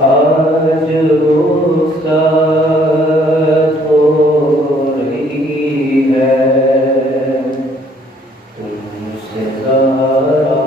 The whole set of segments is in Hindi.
आज रुखसत हो रही है तुमसे ज़रा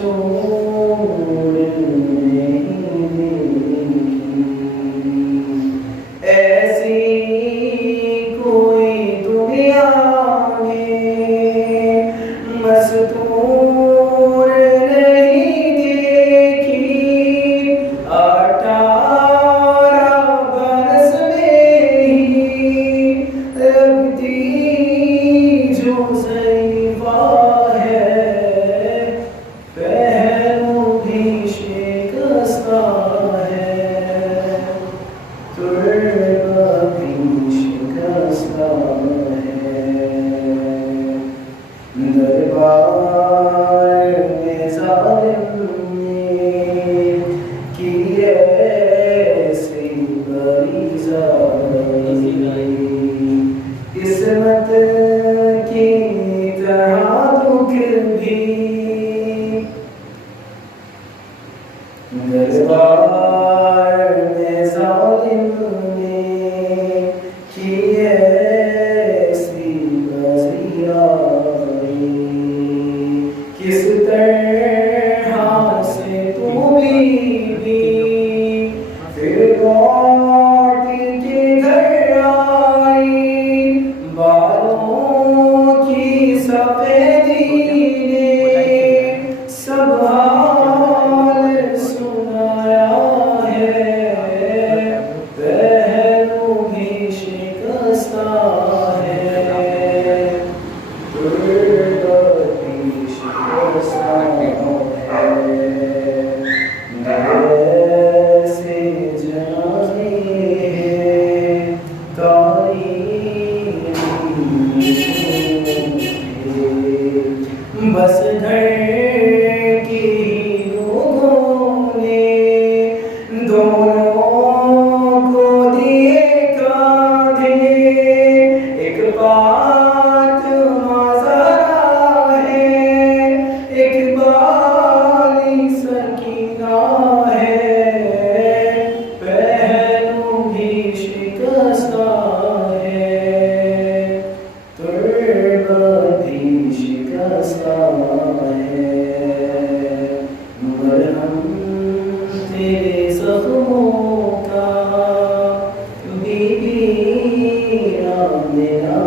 छोड़ बार में जालिम ने की ऐसी बजियारी, किस तरह से तू बीवी फिर लौट के घर आई, बालों की सफेदी ने सब हाल सुनाया है, पहलू भी शिकस्ता है, दुर्गति शिकस्ता है, ऐसे जाने हैं बस घर की लोगों ने दोनों को दिए कांधे, एक बात माजरा है, एक बाली सकीना है, पहलू भी शिकस्ता है, तुर्बत भी शिकस्ता है, मरहम तेरे जख्मों का बीबी मेरा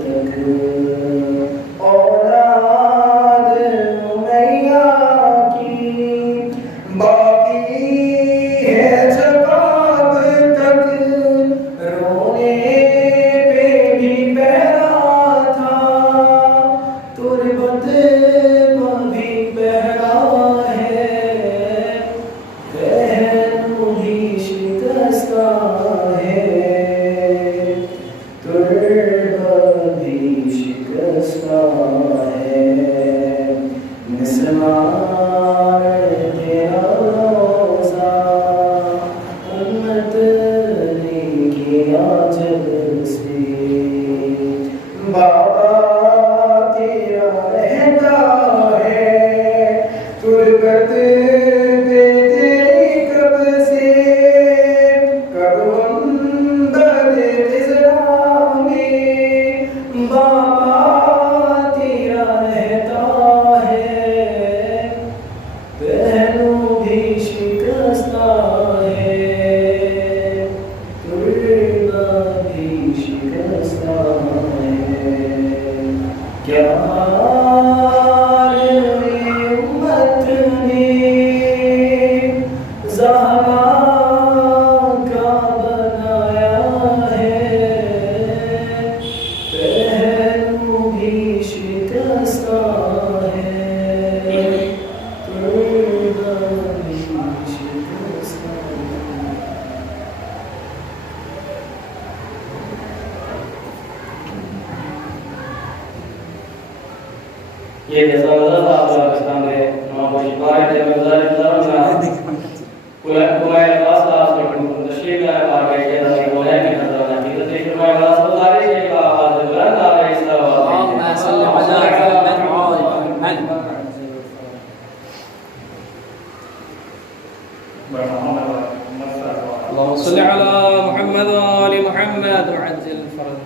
तक, औलाद उमैया की बाकी है जवाब तक, रोने पे भी पहरा था, तुर्बत पर भी पहरा है, पहलू भी शिकस्ता है, तुर्बत भी शिकस्ता है, मिसमार तेरा रोज़ा उम्मत ने किया जब से, बाबा तेरा रहता है, तुर्बत पे तेरी कब से, कब गुंबद इज़रा में बाबा तेरा रहता है, पहलू भी शिकस्ता है, तुर्बत भी शिकस्ता है, क्या हाल में उम्मत ने ज़हरा का बनाया है, पहलू भी शिकस्ता है, तुर्बत भी शिकस्ता है। ये जज़ाकल्लाह साहब के सामने नमाज़ शिफारत है गुज़ारिश करूंगा कुलाए खास खास पर तशरीफ लाए पार गए के अंदर बोले कि नजर हकीकत है कि मैं खास गुज़ारिश है का आवाज बुलंद आ रही है अल्लाहुम्मा सल्ली अला मुहम्मद व आलि मुहम्मद वअज्जिल फरज।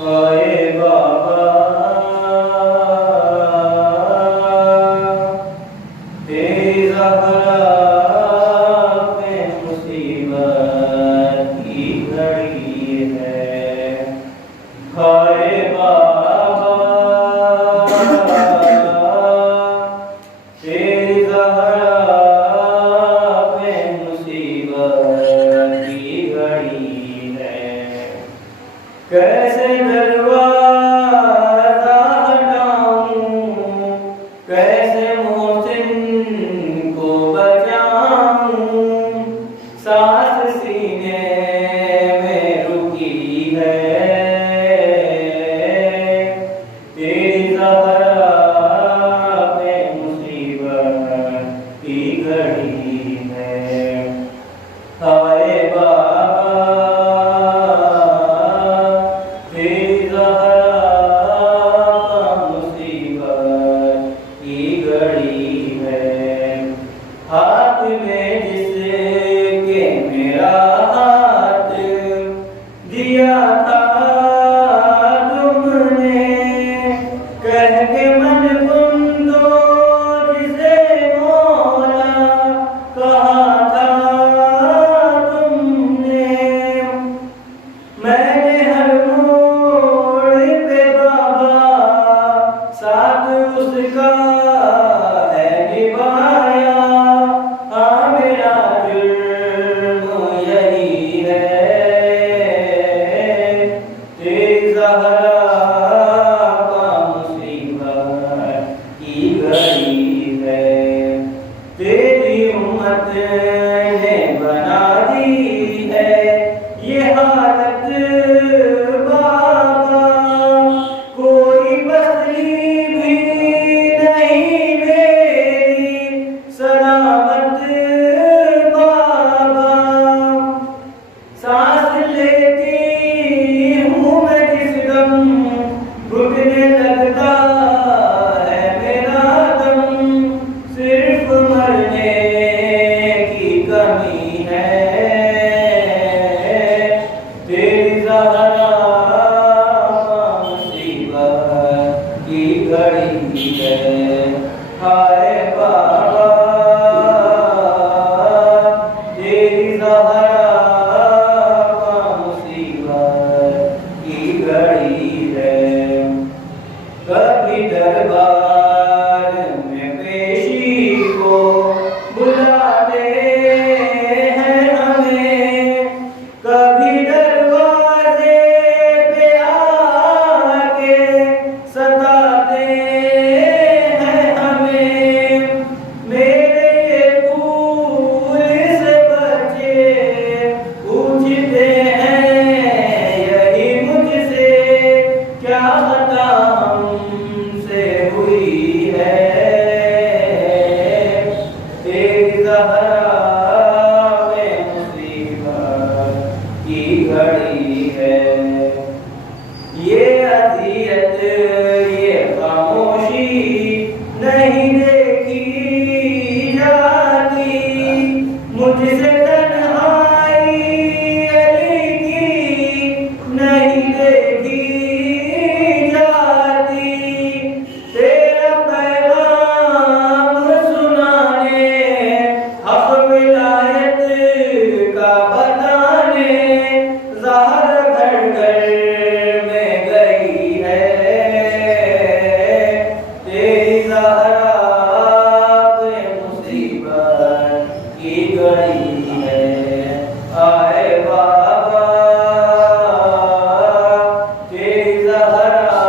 हाय बाबा तेरी ज़हरा पे मुसीबत की घड़ी है, हाय बाबा तेरी ज़हरा पे मुसीबत की घड़ी है, कैसे दरवाज़ा हटाऊं, कैसे मोहसिन को बचाऊं, सांस सीने में रुकी है, तेरी ज़हरा पे मुसीबत की घड़ी है, हाय बाबा तेरी ज़हरा मुसीबत की घड़ी है, हाथ में जिसके मेरा हाथ दिया था तुमने, कह के मन कुंदो जिसे मौला कहा था तुमने। मैंने हर मोड़ पे बाबा साथ उसका है निभाया। हाँ मेरा जुर्म यही है, तेरी ज़हरा का मुसीबत की घड़ी है। तेरी उम्मत ने बना दी है ये हालत बाबा, कोई बसरी भी नहीं मेरी सलामत बाबा। सांस लेती हूँ मैं जिस दम, घुटने लगता है मेरा दम, सिर्फ मरने की कमी है। तेरी ज़हरा मुसीबत की घड़ी है। हाय बाबा तेरी ज़हरा मुसीबत की घड़ी है। कभी दरबार में पेशी को बुलाते हैं हमें, कभी दरवाजे पे आके सताते हैं हमें। मेरे ये फूल से बच्चे पूछते हैं यही मुझसे, क्या खता हमसे हुई है। तेरी ज़हरा में मुसीबत की घड़ी है। ये अज़ियत ये खामोशी नहीं देखी जाती, मुझसे तन्हाई अली की नहीं देखी जाती। तेरा पैगाम सुनाने हक़ विलायत का बताने, ज़हर घर घर में गई है। तेरी ज़हरा पे मुसीबत की घड़ी है। आए बाबा तेरी ज़हरा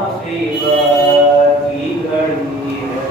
मुसीबत की घड़ी है।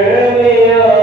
Zermiya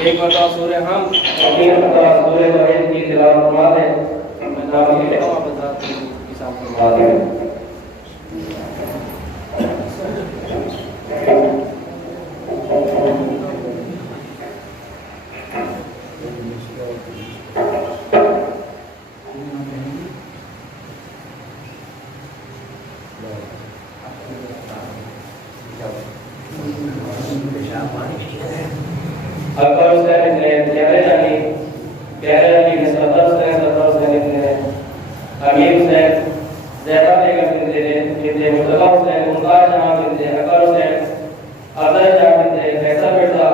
एक मरतबा सूरह हम और तीन मरतबा सूरह वहीद की तिलावत फरमा दें। मैं नाम लिखता हूं, आप बता दीजिए हिसाब फरमा दें। अकबर हुसैन ने प्यारे अली ने सरदार हुसैन ने अमीर हुसैन ज़हरा बेगम ने मुस्तफा हुसैन मुमताज जहां ने अकबर हुसैन अफजल जहां ने फैसल मिर्जा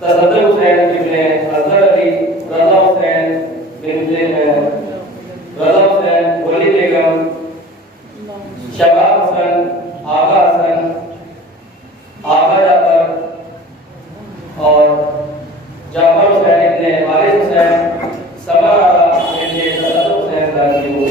तसद्दुक हुसैन ने अजहर अली रज़ा हुसैन वली बेगम शबाब हसन आगा जाफर और जाफर हुसैन इब्ने वारिस हुसैन समर आला इब्ने तसद्दुक हुसैन का की वो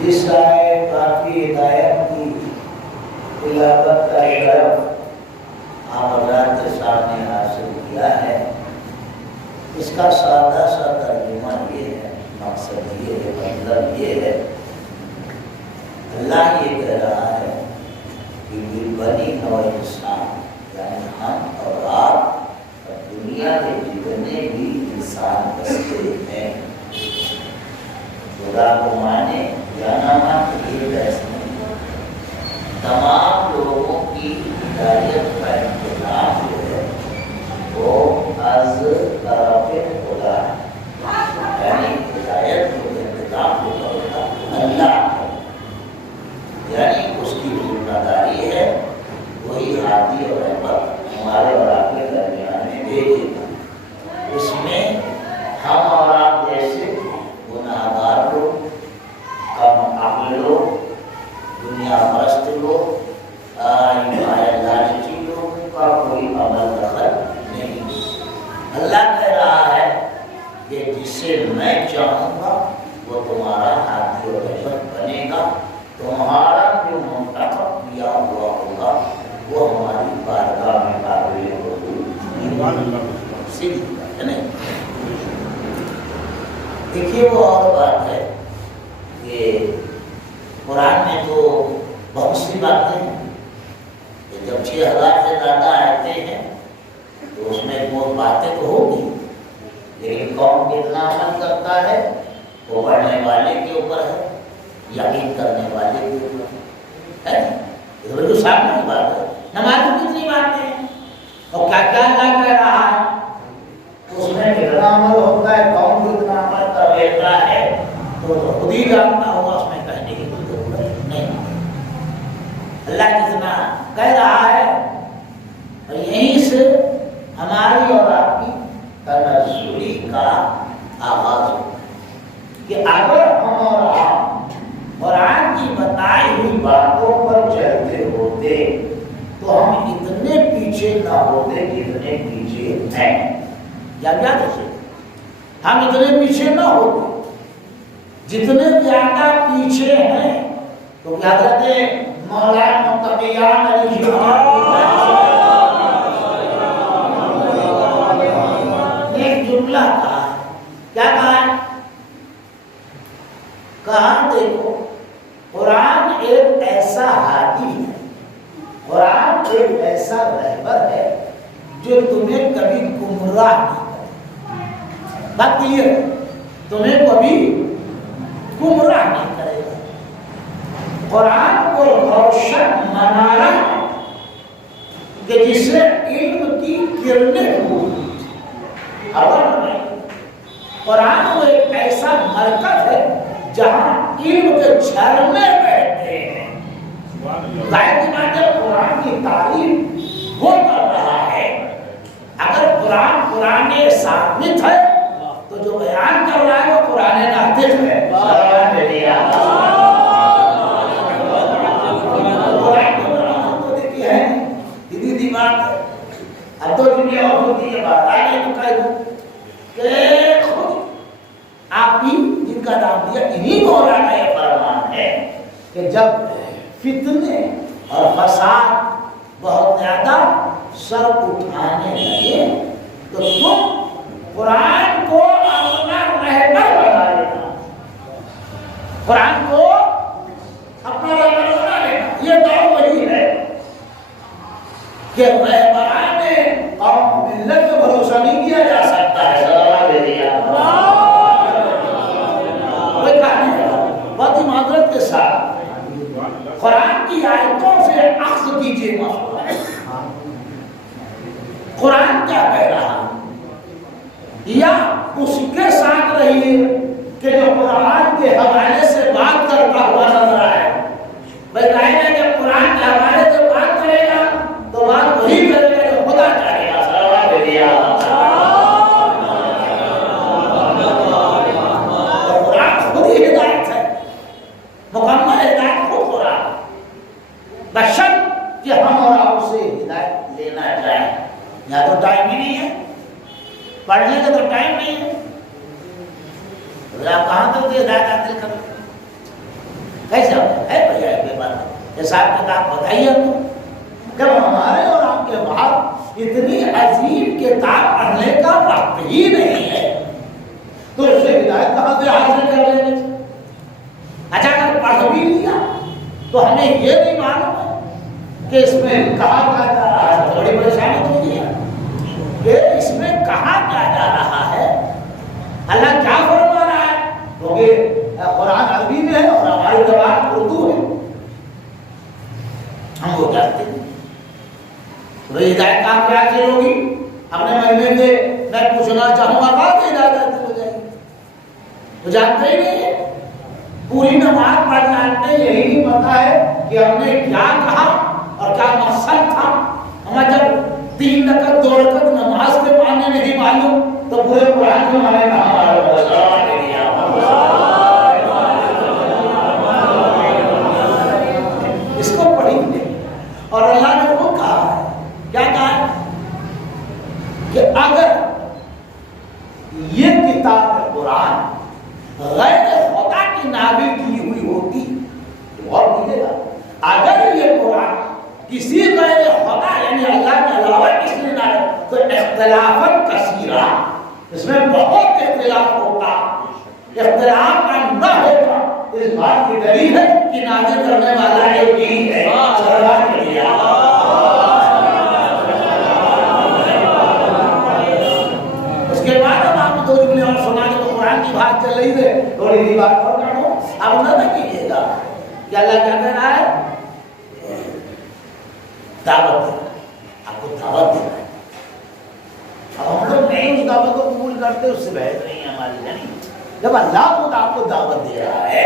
जिस आयत आपकी हिदायत की तिलावत का शरफ आप हज़रात के सामने हासिल किया है, इसका सादा सा तर्जुमा ये है, मकसद ये है, मतलब ये है, अल्लाह ये कह रहा है कि बनी नौ इंसान यानी हम और आप और दुनिया के जितने भी इंसान बसते हैं खुदा को माने या ना माने ये बहस नहीं, तमाम लोगों की हिदायत का इंतजाम जो है वो अज़ तरफ़े खुदा है, यानी हिदायत को इंतजाम जो करेगा अल्लाह है, यानी उसकी जिम्मेदारी है वही हादी और रहमत हमारे और आपके दरमियान में भेजेगा। इसमें हम और आप जैसे गुनाहगार लोग, कम अक्ल लोग, दुनिया परस्त लोग, लालची लोगों का कोई अमल दखल नहीं। अल्लाह कह रहा है कि जिसे मैं चाहूँगा वो तुम्हारा हाथी और रहमत बनेगा, तुम्हारा जो मुंतखब किया हुआ होगा वो हमारी बारगाह में काबिल होगी। सीधी बात है नहीं। देखिए वो और बात है कि कुरान में तो बहुत सी बातें हैं, जब 6000 से ज़्यादा आयतें हैं तो उसमें बहुत बातें तो होगी, लेकिन कौन कितना अमल करता है वो पढ़ने वाले के ऊपर है, यकीन करने वाले के ऊपर है। ये तो सामने की बात है। नमाज में कितनी बातें हैं और क्या क्या अल्लाह कह रहा है, उसमें कितना अमल होता है, कौन कितना अमल कर लेता है तो खुद ही जानता होगा, उसमें कहने की कोई जरूरत नहीं। अल्लाह जितना कह रहा है और यहीं से हमारी और आपकी तनज़्ज़ुली का आगाज हो कि अगर हम और आप कुरान की बताई हुई बातों पर चलते होते तो हम इतने पीछे ना होते जितने पीछे हैं। याद रखिए, हम इतने पीछे ना होते जितने ज्यादा पीछे हैं। तो याद रखिए मौलाना मुत्तक़ियान अली एक जुमला कहा, क्या कहा है? कहा देखो कुरान एक ऐसा हादी है, कुरान एक ऐसा रहबर है जो तुम्हें कभी गुमराह नहीं करे। बात क्लियर है, तुम्हें कभी गुमराह नहीं करेगा। कुरान को रोशन मनारा कि जिससे इल्म की किरणें होती, अगर नहीं कुरान वो एक ऐसा मरकज है जहां इल्म के झरने बहते हैं। कुरान की तारीफ वो कर रहा है। अगर कुरान पुराने साबित है तो जो बयान कर रहा है वो पुराने नातिक है। अब तो दुनिया होती है बात आगे तो कह दूं आप ही जिनका नाम दिया, इन्हीं मौलाना का ये फरमान है कि जब फितने और फसाद बहुत ज्यादा सर उठाने लगे तो तुम कुरान को अपना रहबर बना लेना, कुरान को अपना रहबर बना लेना। ये दौर वही है कि रहबरान कौम मिल्लत पे भरोसा नहीं किया जा सकता है। बहुत ही माजरत के साथ कुरान की आयतों से अख्ज़ कीजिए। कुरान क्या कह रहा है या उसके साथ रहिए कि जो कुरान के हवाले से बात करता हुआ नजर आए। भाई कि हम और आप उसे हिदायत लेना चाहें। यहाँ तो टाइम ही नहीं है, पढ़ने का तो टाइम नहीं है, आप कहाँ तक हिदायत हासिल कर कैसे है भैया ये बात हिसाब किताब बताइए हमको। जब हमारे और आपके बाद इतनी अजीब किताब पढ़ने का वक्त ही नहीं है तो उसे हिदायत कहाँ से हासिल कर लेंगे। अच्छा अगर पढ़ भी लिया तो हमें ये नहीं मालूम है कि इसमें कहाँ क्या जा रहा है। थोड़ी परेशानी तो है कि इसमें कहाँ क्या जा रहा है, अल्लाह क्या फरमा रहा है, क्योंकि कुरान अरबी में है और हमारी जबान उर्दू है, हम वो जानते हैं। तो हिदायत काम क्या होगी अपने महीने से मैं पूछना चाहूंगा कहाँ से हिदायत हासिल हो जाएगी, तो जानते ही नहीं है। पूरी नमाज पढ़ना यही नहीं पता है कि हमने क्या कहा और क्या मकसद था। हमें जब 3 रकअत 2 रकअत नमाज के माने नहीं मालूम तो पूरे कुरान के माने कहाँ मालूम। इसको पढ़ेंगे और अल्लाह ने वो कहा है, क्या कहा है कि अगर ये किताब कुरान गैर खुदा की नाजिल की हुई होती, और कीजिएगा अगर ये कुरान किसी गैर खुदा यानी अल्लाह के अलावा किसी ने नाजिल तो इख्तिलाफन कसीरा, इसमें बहुत इख्तिलाफ होता, इख्तिलाफ का न होगा इस बात की दलील है कि नाजिल करने वाला एक ही है। उसके बाद हम आपको 2 जुमले और सुना के तो कुरान की बात चल रही है, थोड़ी सी बात और काटो। अब ना कीजिएगा कि अल्लाह क्या कह रहा है, दावत देना, आपको दावत देना है। अब हम लोग नहीं उस दावत को कबूल करते, उससे बहस नहीं है हमारी। नहीं, जब अल्लाह खुद आपको दावत दे रहा है,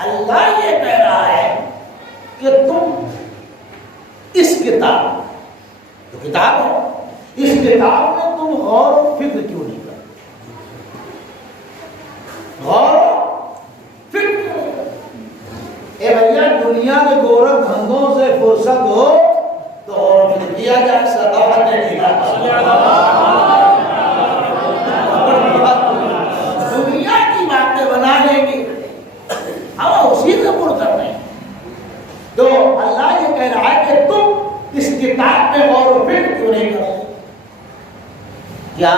अल्लाह ये कह रहा है कि तुम इस किताब तो किताब है, इस किताब में तुम गौर फिक्र क्यों नहीं करते, गौर फिक्र। ए भैया दुनिया के गोरख धंधों से फुर्सत हो तो और फिर किया जाए सदावत नहीं जाता। दुनिया की बातें बना लेंगे हम उसी से फुर्सत नहीं। तो अल्लाह ये कह रहा है कि तुम इस किताब में गौर फिक्र क्यों नहीं करोगे। क्या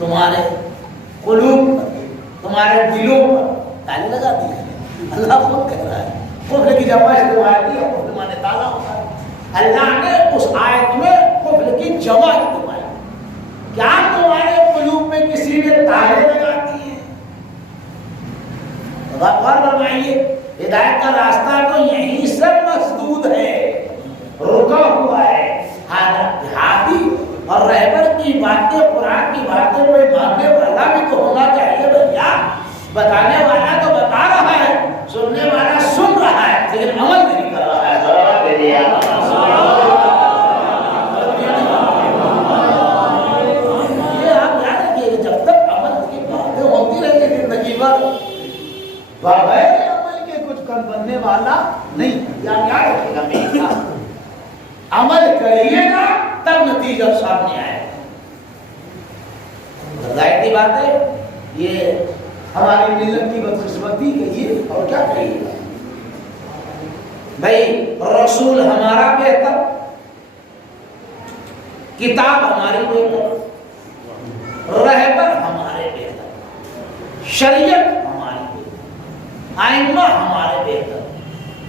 तुम्हारे कुलूब पर, तुम्हारे दिलों पर ताले लगा दी है। अल्लाह खुद कह रहा है, कुफ्र की जमा इस्तेमाल की, कुफ्र माने ताला होता है। अल्लाह ने उस आयत में कुफ्र की जमा इस्तेमाल, क्या तुम्हारे कुलूब में किसी ने ताले लगा दिए। गौर फरमाइए, हिदायत का रास्ता तो यहीं से मसदूद है, रुका हुआ है। हादी और रहबर की बातें, कुरान की बातें में मानने वाला भी तो होना चाहिए भैया। बताने वाला तो बता रहा है, सुनने वाला सुन रहा है, लेकिन अमल नहीं कर रहा है। ये आप याद रखिए, जब तक अमल की बातें होती रहेंगी जिंदगी भर, बगैर अमल के कुछ कर बनने वाला नहीं। आप याद रखिएगा, मेरा अमल करिएगा तब नतीजा सामने आएगा। जाहिर सी बात है, ये हमारी मिल्लत की बदकिस्मती कहिए और क्या कहिएगा। भाई रसूल हमारा बेहतर, किताब हमारी बेहतर, रहबर हमारे बेहतर, शरीयत हमारी बेहतर, आइम्मा हमारे बेहतर,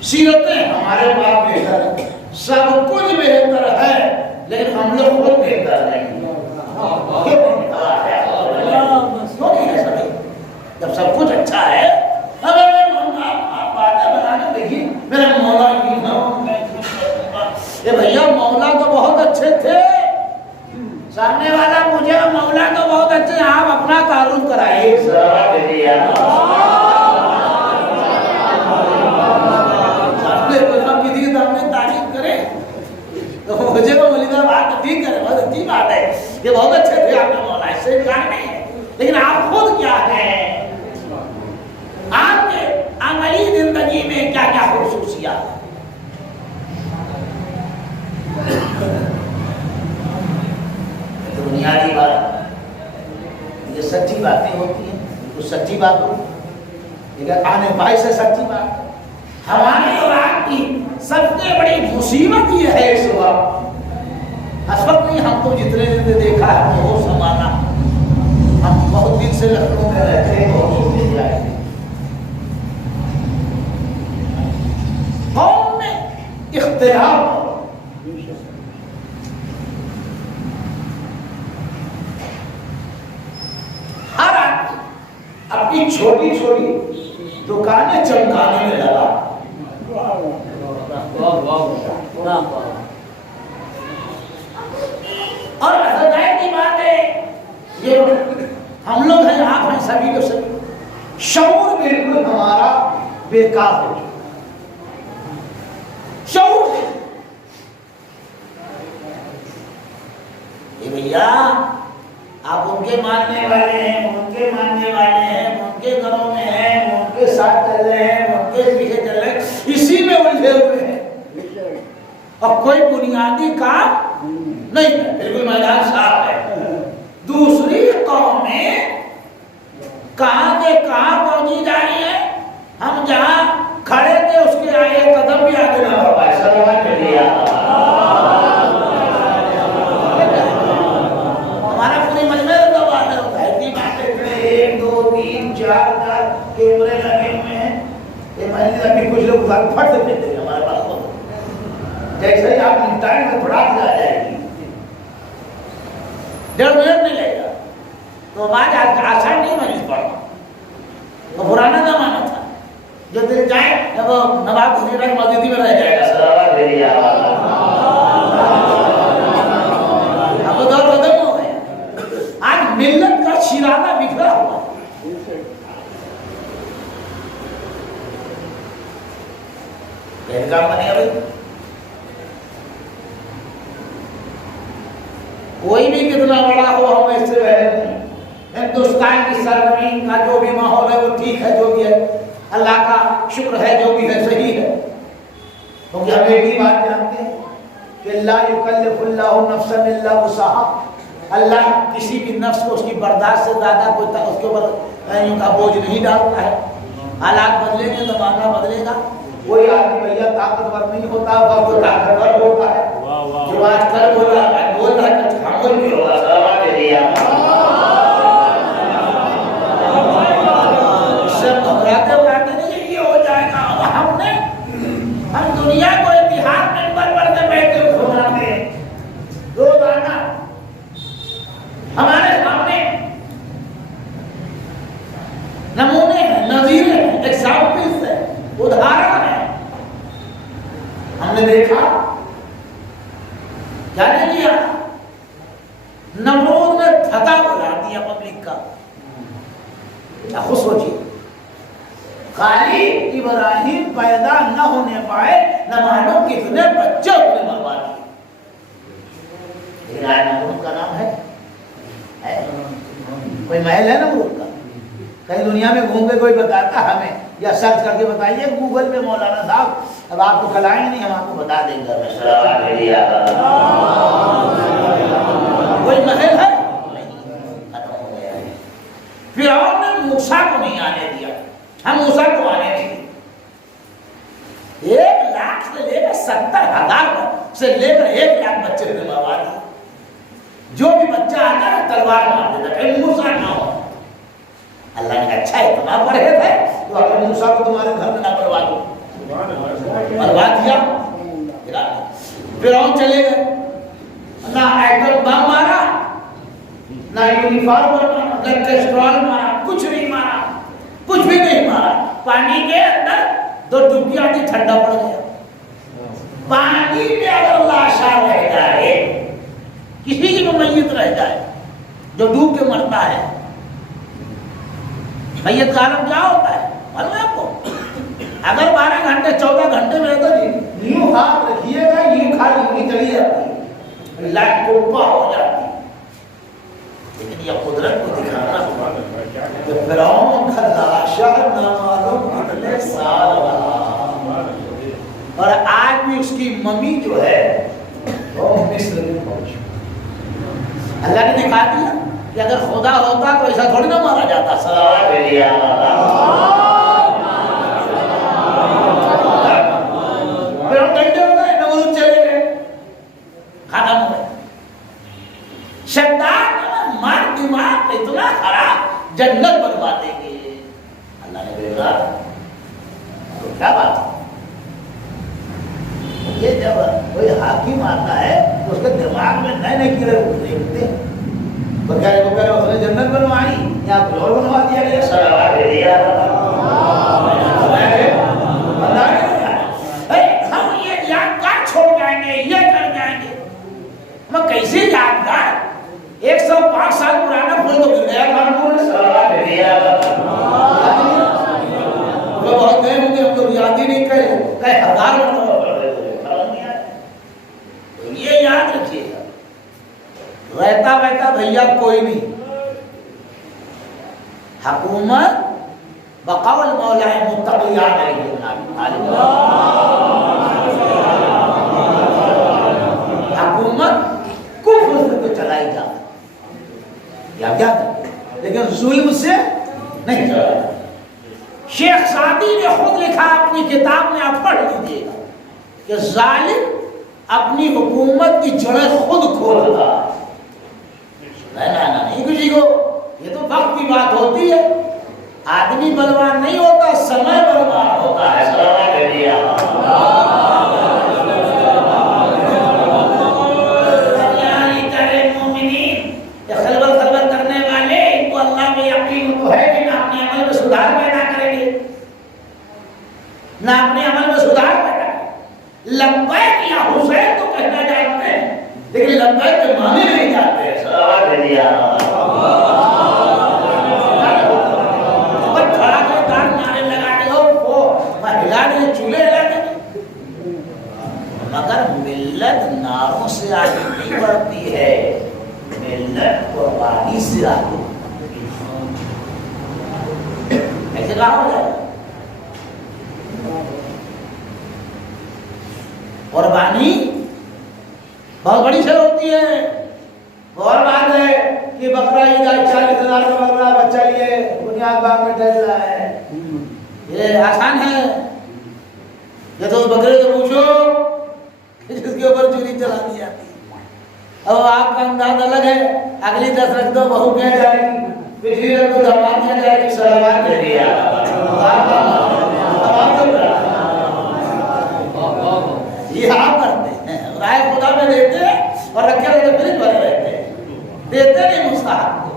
सीरतें हमारे पास बेहतर है, सब कुछ बेहतर है, लेकिन हम लोग खुद बेहतर नहीं। जब सब कुछ अच्छा है, अब आप बातें बनाने देखिए, मेरा मौला ये भैया मौला तो बहुत अच्छे थे, सामने वाला मुझे मौला तो बहुत अच्छे, आप अपना तारुफ कराइए। किसी के सामने तारीफ करे तो मुझे तो मलिदा बात ठीक करे, बहुत अच्छी बात है, ये बहुत अच्छे थे आपके मौला, इससे इनकार नहीं है। लेकिन आप खुद क्या हैं, आपके अमली जिंदगी में क्या क्या खुसूसियात है। सच्ची बातें होती हैं, बिल्कुल सच्ची बात हो, लेकिन आने पाए से सच्ची बात। हमारी और आपकी सबसे बड़ी मुसीबत ये है इस वक्त नहीं, हम तो जितने दिन देखा है वो समाना, हम बहुत दिन से लखनऊ में रहते हैं, बहुत दिन जाए कौम में इख्तिलाफ, हर आदमी अपनी छोटी छोटी दुकानें चमकाने में लगा। और हृदय की बात है, ये हम लोग हैं, आप हैं, सभी के सभी शऊर बिल्कुल हमारा बेकार हो चुका। शऊर ये भैया आप उनके मानने वाले हैं, उनके मानने वाले हैं, उनके घरों में हैं, उनके साथ चल रहे हैं, उनके पीछे चल रहे हैं, इसी में उलझे हुए हैं और कोई बुनियादी काम नहीं है, बिल्कुल मैदान साफ है। दूसरी कौमें कहां के कहां पहुंची जा रही है, हम जहां खड़े थे उसके आगे कदम भी आगे ना बढ़ पाए। हमारा पूरी मजमे तो बात होता है, इतनी बातें 1 2 3 4 कैमरे लगे हुए हैं, ये मैंने अभी कुछ लोग फट से फेंक देंगे हमारे पास, जैसे ही आप निपटाएं में फटाक आ जाएगी, 1.5 मिनट नहीं लगेगा, तो बात आसान नहीं मरीज पड़ना। तो पुराना जमाना था, जो दिन जाए वो नवाब खजीरा की मस्जिद में रह जाएगा। अब तो दौर खत्म हो गया, आज मिल्लत का शिराना बिखरा हुआ। काम बनेगा भाई, कोई भी कितना बड़ा हो, हम इससे हिंदुस्तान की सरजमीन का जो भी माहौल है वो ठीक है, जो भी है अल्लाह का शुक्र है, जो भी है सही है, क्योंकि हम एक ही बात जानते हैं कि ला युकल्लिफुल्लाहु नफ्सन इल्ला वुसअहा, अल्लाह किसी भी नफ्स को उसकी बर्दाश्त से ज्यादा कोई उसके ऊपर का बोझ नहीं डालता है। हालात बदलेंगे तो मामला बदलेगा। कोई आदमी भैया ताकतवर नहीं होता, वो ताकतवर होता है, जो आज कल बोल रहा है कुछ खामोश भी होगा। घबराते नहीं, ये हो जाएगा। हम दुनिया को इतिहास में पर से बैठे हुए घबराते हैं, रोजाना हमारे सामने नमूने हैं, नजीरे हैं, एग्जाम्पल्स है, उदाहरण है। हमने देखा क्या नहीं किया, नमरूद ने धक्का बुला दिया पब्लिक का। खुद सोचिए, खाली इब्राहिम पैदा न होने पाए, न मालूम कितने बच्चे उसने बर्बाद किए। नमरूद का नाम है? कोई महल है नमरूद का? कहीं दुनिया में घूम के कोई बताता हमें, या सर्च करके बताइए गूगल पे मौलाना साहब, अब आप तो कल आएंगे नहीं, हम आपको बता देंगे। कोई महल है? खत्म हो गया है। फिरौन ने मूसा को नहीं आने दिया, हम मूसा को आने नहीं दिए। 1 लाख से लेकर 70,000 से लेकर 1 लाख बच्चे ने बर्बाद किए। जो भी बच्चा आता है तलवार मार देता है, मूसा ना हो। अल्लाह ने अच्छा है, तुम्हारा परहेज है, तो अगर मूसा को तुम्हारे घर में ना बर्बाद हो, बर्बाद किया। फिरौन चले गए, ना एटम बम मारा, ना यूनिफॉर्म मारा, कैस्ट्रॉल मारा, कुछ नहीं मारा, कुछ भी नहीं मारा। पानी के अंदर 2 डुबकी आती, ठंडा पड़ गया। पानी में अगर लाशा रह जाए, किसी की भी मैयत रह जाए जो डूब के मरता है, मैयत का आलम क्या होता है मालूम है आपको? अगर 12 घंटे 14 घंटे में तो यूं हाथ रखिएगा, यूं खाली यूं चली जाती, लाइट टोपा हो जाती। लेकिन यह कुदरत को दिखाना कि फिरौन का लाशा ना मालूम कितने साल रहा, और आज भी उसकी मम्मी जो है वो मिस्र में पहुंची। अल्लाह ने दिखा दिया कि अगर खुदा होता तो ऐसा थोड़ी ना मारा जाता। सलावत भेजिए फिर हम डंडे हो गए, नमरूद चले गए, खत्म हो गए। शैतान मन दिमाग इतना खराब, जन्नत बनवा देंगे अल्लाह ने भेजा। तो क्या बात है, ये जब कोई हाकिम आता है तो उसके दिमाग में नए नए कीड़े उठते हैं। तो क्या वो कह रहे उसने जन्नत बनवाई या कुछ और बनवा दिया गया? सलावत भेजिए हम ये यादगार छोड़ जाएंगे, ये कर जाएंगे। मैं कैसे यादगार? 105 साल पुराना फूल तो गिर गया कानपुर में। वो बहुत गए होंगे, हम लोग याद ही नहीं करे, कई हजार ये याद रखिएगा। रहता रहता भैया कोई नहीं, हुकूमत बकौल मौला मुत्तक़ियान हुकूमत कुफ्र से तो चलाई जाती है, लेकिन जुल्म से नहीं चलाई। शेख सादी ने खुद लिखा अपनी किताब में, आप पढ़ लीजिएगा, कि जालिम अपनी हुकूमत की जड़ें खुद खोलता नहीं किसी को। ये तो वक्त की बात होती है, आदमी बलवान नहीं होता, समय बलवान होता है। खलबल करने वाले इनको अल्लाह में यकीन तो है कि ना अपने अमल में सुधार पैदा करेंगे, ना अपने अमल में सुधार पैदा करेंगे। लब्बैक या हुसैन तो कहना जानते हैं, लेकिन लब्बैक के माने नहीं जाते हैं। सलावत भेजिए नारे लगाते हो, वो महिला ने चूल्हे हिलाते। मगर मिल्लत नारों से आगे नहीं बढ़ती है, मिल्लत कुर्बानी से आगे। ऐसे कहा हो जाए कुर्बानी बहुत बड़ी से होती है। और बात है कि बकरा ईद 40,000 का बकरा बच्चा लिए बुनियाद बाग में डर रहा है, ये आसान है। ये तो बकरे से पूछो जिसके ऊपर चूड़ी चला दी जाती है। अब आपका अंदाज अलग है, अगली 10 रख दो बहू कह जाएगी, पिछली रख दो दामाद कह जाएगी। सलावत भेजिए ये आप करते हैं, राय खुदा में देते हैं और रखे रहते फ्रिज भरे रहते हैं, देते नहीं मुस्ताहक को।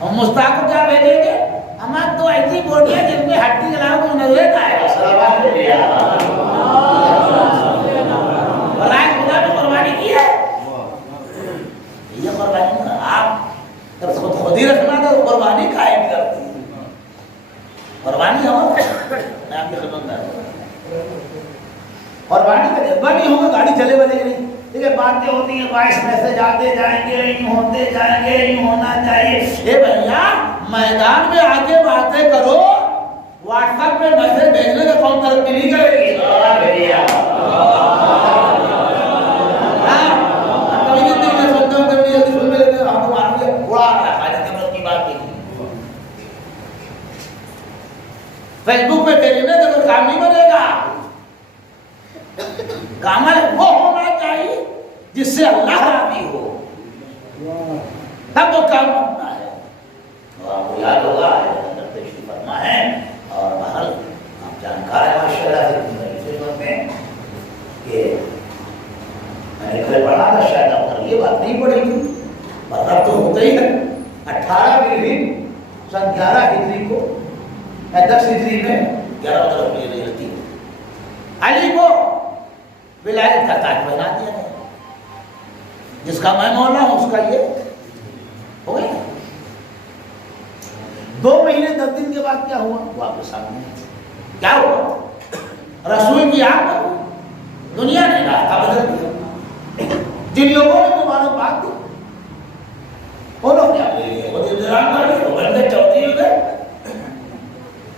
और मुस्ताहक को क्या भेजेंगे? हमारे तो ऐसी बोटियां जिनमें हड्डी जलाओ तो नजर आएगा। राय खुदा में कुर्बानी की है, ये कुर्बानी आप जब खुद ही रखना तो कुर्बानी कायम करती है। कुर्बानी हो, मैं आपकी खिदमत कुर्बानी का जज्बा नहीं होगा, गाड़ी चले बनेगी नहीं। ठीक है, बातें होती हैं, वॉइस मैसेज आते जाएंगे, यूं होते जाएंगे, यूं होना चाहिए। ये भैया मैदान में आके बातें करो, व्हाट्सएप पे मैसेज भेजने का कौन तरक्की नहीं करेगी। फेसबुक पे भेजने का तो काम नहीं बनेगा। कामल वो होना चाहिए जिससे अल्लाह राजी हो, तब वो काम बनता है। तो आपको याद होगा फरमा है, और बहरहाल आप जानकार है माशाअल्लाह में कि मैंने कल पढ़ा था, शायद आप ये बात नहीं पढ़ेगी, मतलब तो होता ही है। 18 सन 11 हिजरी को 10 हिजरी में 11 तरफ रहती है, अली को विलायत का ताज बना दिया गया। जिसका मैं मौला हूं उसका ये हो गया। 2 महीने 10 दिन के बाद क्या हुआ वो आपके सामने क्या हुआ? रसूल की आग दुनिया ने रास्ता बदल दिया। जिन लोगों ने मुबारक बात दी वो लोग क्या चौधरी हो गए,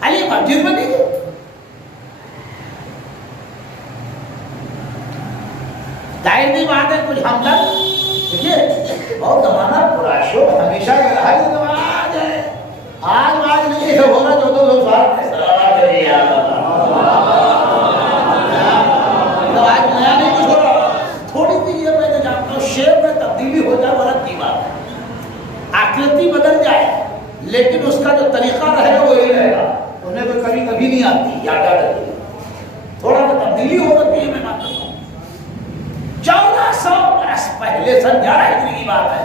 अली मस्जिद में नहीं गए। जाहिर सी बात है कुछ हमला देखिए बहुत जमाना पूरा शो हमेशा ये रहा है, आज है आज नहीं है, हो रहा जो 200 साल तो आज नया नहीं कुछ हो रहा। थोड़ी सी ये मैं जानता हूँ शेप में तब्दीली हो जाए गलत की बात है, आकृति बदल जाए लेकिन उसका जो तरीका रहेगा वो यही रहेगा, उन्हें कोई कभी कभी नहीं आती याद रहती, थोड़ा सा तब्दीली हो सकती है। मैं मानता हूँ 1400 वर्ष पहले सन 11 हिजरी की बात है,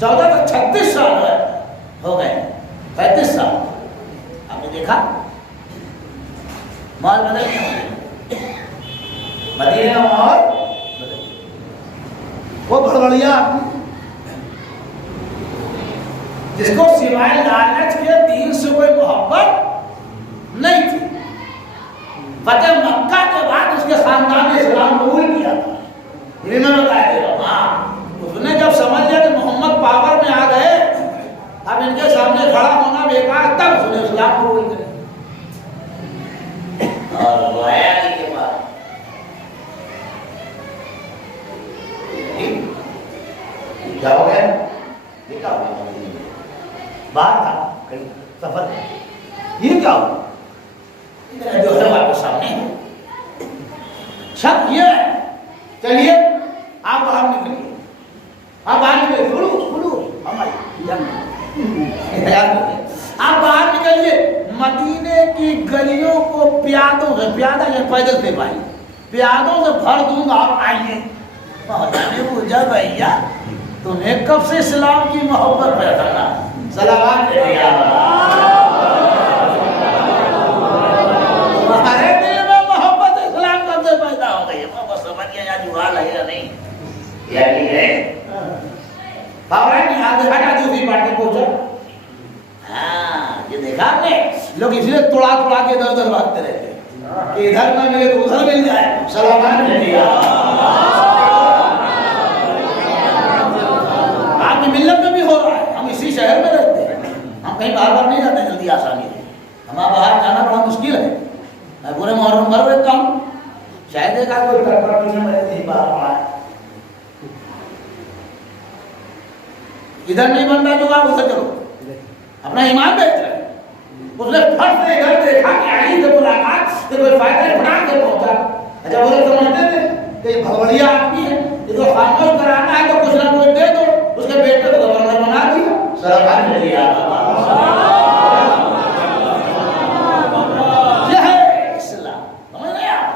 14 तो 36 साल हो गए, 35 साल आपने देखा माल बदल गया, मदीना और वो भड़बड़िया जिसको सिवाय लालच के दीन से कोई मोहब्बत नहीं थी, फतेह मक्का के बाद उसके खानदान ने इस्लाम कबूल किया था, ये मैं बताया दे रहा हूँ। हाँ, उसने जब समझ लिया कि मोहम्मद पावर में आ गए, अब इनके सामने खड़ा होना बेकार, तब उसने इस्लाम कबूल किया। और वो आया के बाद क्या हो गया, ये क्या हो गया, बाहर था कहीं सफर, ये क्या हो जो है आपके सामने सब ये है। चलिए आप बाहर निकलिए, आप बाहर निकलिए, आप बाहर निकलिए, मदीने की गलियों को प्यादों से, प्यादा या पैदल से भाई प्यादों से भर दूंगा, आप आइए। पूछा भैया तुम्हें कब से इस्लाम की मोहब्बत पैदा करना, सलावत तुम्हारे दिल में मोहब्बत इस्लाम कब से पैदा हो गई है, बस समझ गया यहाँ जुड़ा लगेगा नहीं, यही है हटा दूसरी पार्टी को जो। हाँ ये देखा आपने, लोग इसलिए तोड़ा के इधर उधर भागते रहते हैं कि इधर ना मिले तो उधर मिल जाए, सलामत आपकी मिल्लत में भी हो रहा है। हम इसी शहर में रहते हैं, हम कहीं बाहर नहीं जाते जल्दी आसानी से, हमारा बाहर जाना बड़ा मुश्किल है। मैं पूरे मुहर्रम भर रहता हूँ, शायद एक आध कोई बाहर पड़ा है, इधर नहीं बन रहा जुगाड़, उधर चलो, अपना ईमान बेच रहे। उसने फट से इधर देखा कि अली से मुलाकात से कोई फायदा फटाक से पहुंचा। अच्छा वो समझते थे कि भगवड़िया आदमी है, इसको खामोश कराना है तो कुछ ना कुछ दे दो, उसके बेटे को गवर्नर बना दिया, सरकार ने दिया। यह है इस्लाम, समझ गए आप?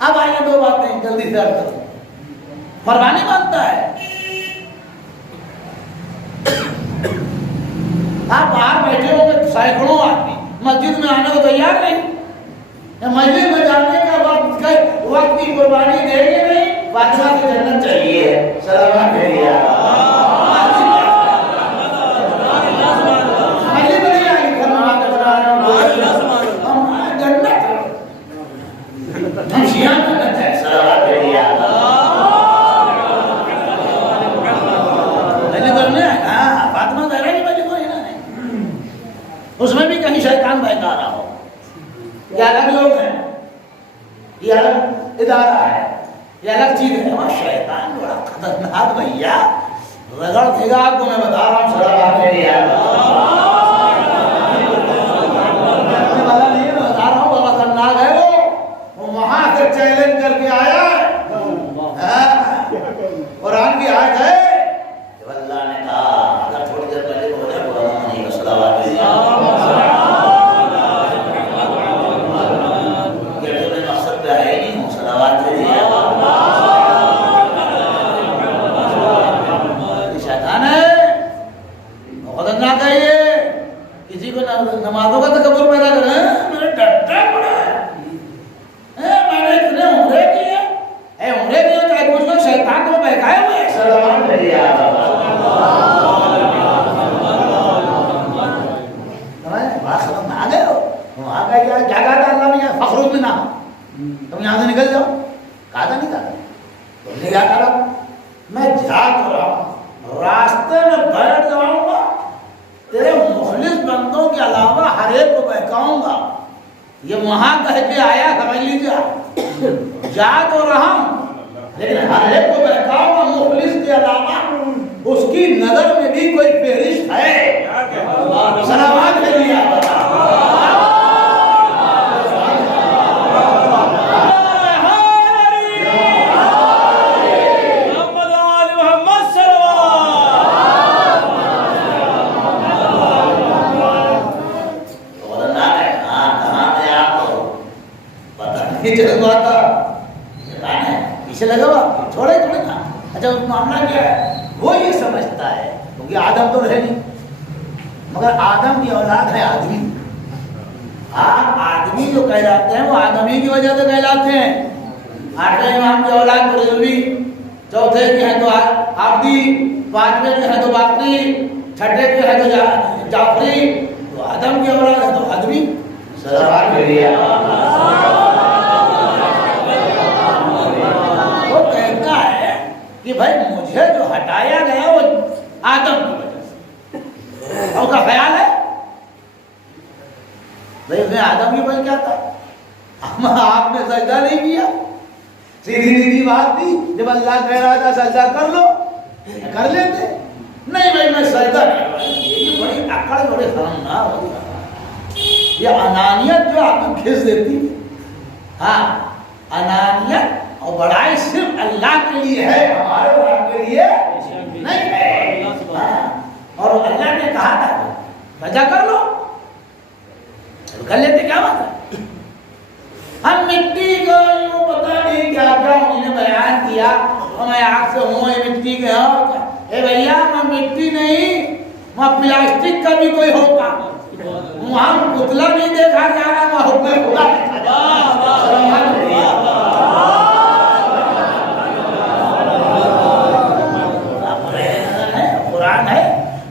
अब आइए दो बातें जल्दी से अर्थ करो। फरमानी मानता है, आप बाहर बैठे होंगे सैकड़ों आदमी, मस्जिद में आने को तैयार नहीं, मस्जिद में जाने का वक्त की कुर्बानी देंगे नहीं, फातिमा की जन्नत चाहिए, सलावत भेजिए। मस्जिद में नहीं आएगी, जन्नत हम शिया जन्नत है, सलावत भेजिए। फातिमा जहरा की मस्जिद कोई ना नहीं, उसमें भी कहीं शैतान बहका रहा हो, ये अलग लोग हैं, ये अलग इदारा है, ये अलग चीज है। वहाँ शैतान बड़ा खतरनाक भैया, रगड़ देगा आपको, मैं बता रहा हूँ। सलावत भेजिए, बता रहा हूँ, बड़ा खतरनाक है वो वहां से चैलेंज करके आया कुरान की आयत है, अल्लाह ने कहा अगर थोड़ी देर पहले हो जाए बुरा नहीं हो, सलावत भेजिए। ये तो मैं मकसद पे है ही नहीं हूँ, सलावत भेजिए। शैतान है, खतरनाक है ये, किसी को नमाजों का तकब्बुर पैदा कर रहे हैं, मेरे डरता पड़ा है, मैंने इतने उम्रे किए, उम्रे किए चाहे कुछ लोग शैतान को बहकाए हुए, सलावत भेजिए। क्या कहा था अल्लाह ने, फखरुद्दीन नाम, तुम यहाँ से निकल जाओ, कहा था नहीं कहा, तुमने क्या कहा? मैं जा तो रहा हूँ, रास्ते में बैठ जाऊंगा, तेरे मुखलिस बंदों के अलावा हर एक को बहकाऊंगा। ये वहां कह के आया, समझ लीजिए, जा तो रहा हूँ लेकिन हर एक को बहकाऊंगा मुखलिस के अलावा। उसकी नजर में भी कोई फेरिस्त है? सलावत के लिए पीछे लगा हुआ थोड़े थोड़े ना। अच्छा मामला क्या है? वो ये समझता है क्योंकि आदम तो रहे नहीं, मगर आदम की औलाद है आदमी। आप आदमी जो कहलाते हैं वो आदमी की वजह से कहलाते हैं। आठवें इमाम की औलाद तो रजवी, चौथे के हैं तो आबदी, पांचवें के हैं तो बाकरी, छठे के हैं तो जाफरी, तो आदम की औलाद है तो आदमी। सलावत के लिए कि भाई मुझे जो हटाया गया वो आदम की वजह से, और उसका ख्याल है भाई उसने आदम की वजह क्या था? आपने सजदा नहीं किया, सीधी सीधी बात थी, जब अल्लाह कह रहा था सजदा कर लो कर लेते। नहीं भाई मैं सजदा नहीं, ये बड़ी अकड़ बड़े हराम ना होता, ये अनानियत जो आपको खींच देती है। हाँ अनानियत और बड़ाई सिर्फ अल्लाह के लिए है, हमारे और आपके लिए नहीं है। और अल्लाह ने कहा था सजदा कर लो, कर लेते, क्या बात है? हम मिट्टी को यूं पता नहीं क्या क्या उन्होंने बयान किया, और मैं आग से हूँ ये मिट्टी के हो। ए भैया मैं मिट्टी नहीं, मैं प्लास्टिक का भी कोई होता, वहां पुतला नहीं देखा जा रहा, वहां हुक्म खुदा देखा जा रहा।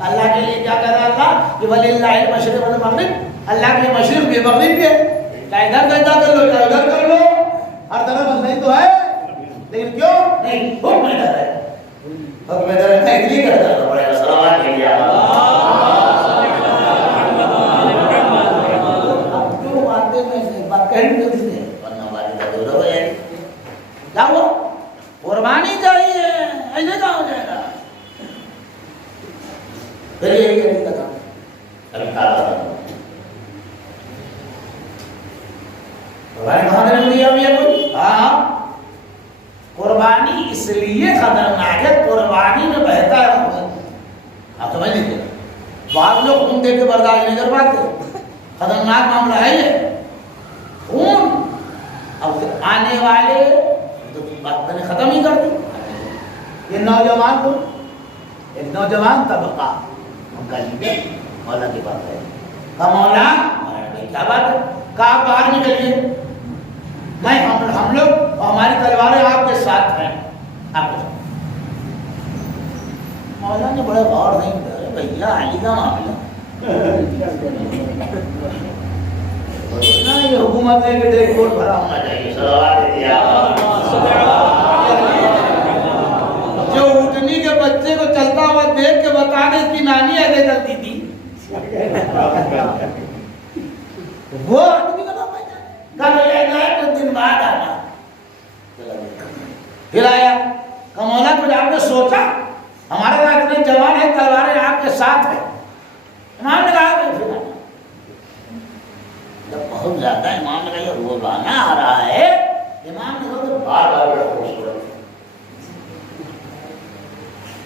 अल्लाह के लिए क्या कर रहा था कि वलिल्लाहिल मशरिक़ वल मग़रिब, अल्लाह के मशरिक़ भी मग़रिब भी है, चाहे इधर सजदा कर लो चाहे उधर कर लो, हर तरफ अल्लाह ही तो है। लेकिन क्यों नहीं, हुक्म इधर है, हुक्म इधर है, इसलिए करना पड़ेगा। सलावत के लिए क्यों मानते में बात कहनी तो इसलिए वरना वाली का दूर हो जाएगी। क्या हुआ? कुर्बानी चाहिए, ऐसे क्या हो जाएगा? फिर यही करने लगा अभी काला कुर्बानी दिया भैया कोई। हाँ कुर्बानी इसलिए खतरनाक है, कुर्बानी में बहता है आप समझ लीजिए। बाद लोग खून देख के बर्दाश्त नहीं कर पाते, खतरनाक मामला है ये खून। अब आने वाले तो बात मैंने खत्म ही कर दी। ये नौजवान को, एक नौजवान तबका उनका लीडर मौला के पास है, कहा मौला क्या बात है, कहा बाहर निकलिए, मैं हम लोग और हमारी तलवारें आपके साथ हैं, आपके साथ। मौला ने बड़े गौर नहीं किया, भैया अली का मामला ना, ये हुकूमत ने कि डेढ़ कोट भरा होना चाहिए। जो उठनी के बच्चे को चलता हुआ देख के बता दे कि नानी ऐसे चलती थी, वो आदमी का नाम है कुछ दिन बाद आना। फिर आया कमौला, कुछ आपने सोचा? हमारे पास इतने जवान है, तलवारें आपके साथ है। इमाम ने कहा फिर आना। जब बहुत ज्यादा इमाम ने कहा रोजाना आ रहा है, इमाम ने कहा बार बार खूबसूरत।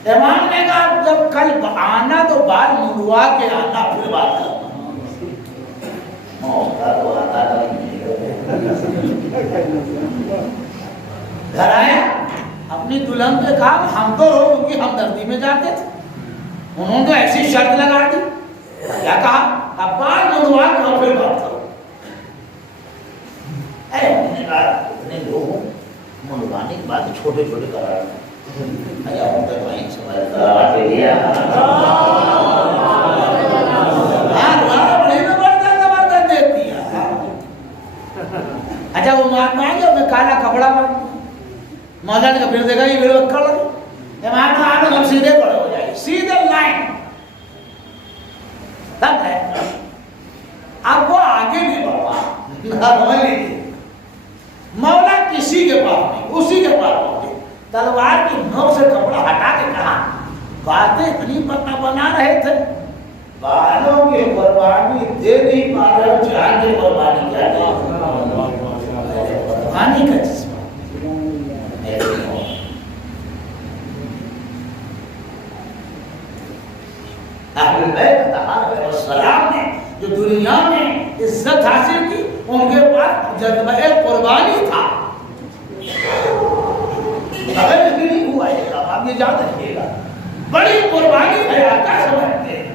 इमाम ने कहा जब कल आना तो बाल मुंडवा के आना, फिर बात करना। घर आया, अपनी दुल्हन के कहा हम तो रो क्योंकि हम दर्दी में जाते थे, उन्होंने तो ऐसी शर्त लगा दी। क्या कहा? अब बाल मुंडवा के फिर बात करो। उन्होंने कहा इतने लोग मुंडवाने की बात छोटे छोटे करा रहे अच्छा वो महात्मा आएंगे अपने काला कपड़ा मौला ने फिर देखा ये वीडियो कर लगे महात्मा आने हम सीधे खड़े हो जाएंगे, सीधे लाइन तब है। अब वो आगे नहीं बढ़ा, समझ लीजिए मौला किसी के पास नहीं, उसी के पास पहुंचे, तलवार की नोक से कपड़ा हटा के कहा बातें इतनी बना रहे थे, बालों की कुर्बानी दे नहीं पा रहे, जान की कुर्बानी क्या दे, कुर्बानी का जिस्म अहले बैत तहारत ने जो दुनिया में इज्जत हासिल की, उनके पास जज्बा कुर्बानी था। अगर नहीं हुआ है काम, आप ये याद रखिएगा, बड़ी कुर्बानी है क्या समझते हैं।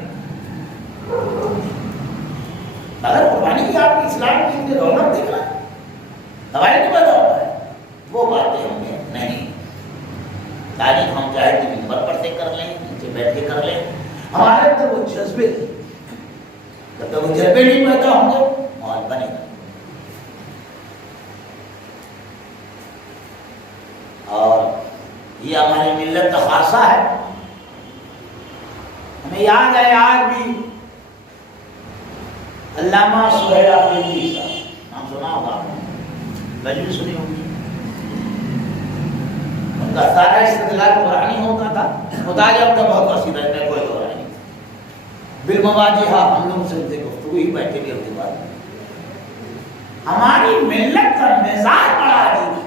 अगर कुर्बानी की आपकी इस्लाम की इतनी रौनक दिख रहा है, हवाई नहीं बता होता है, वो बातें हमने नहीं। तारीफ हम चाहे तो मिंबर पर से कर लें, नीचे बैठ के कर लें, हमारे अंदर वो जज्बे, जब तक वो जज्बे नहीं पैदा होंगे माहौल बनेगा। और ये हमारी मिल्लत का खासा है। हमें याद है आज भी अल्लामा सुहैल आफरीदी साहब, नाम सुना होगा आपने, गजल सुनी होगी। उनका सारा इस्तिदलाल कुरानी होता था, मुतालिया उनका बहुत वसीला है, कोई दौर नहीं। बिलमवाजिहा हम लोग से गुफ्तगू ही बैठे भी होती बात। हमारी मिल्लत का मिजाज बड़ा अजीब है।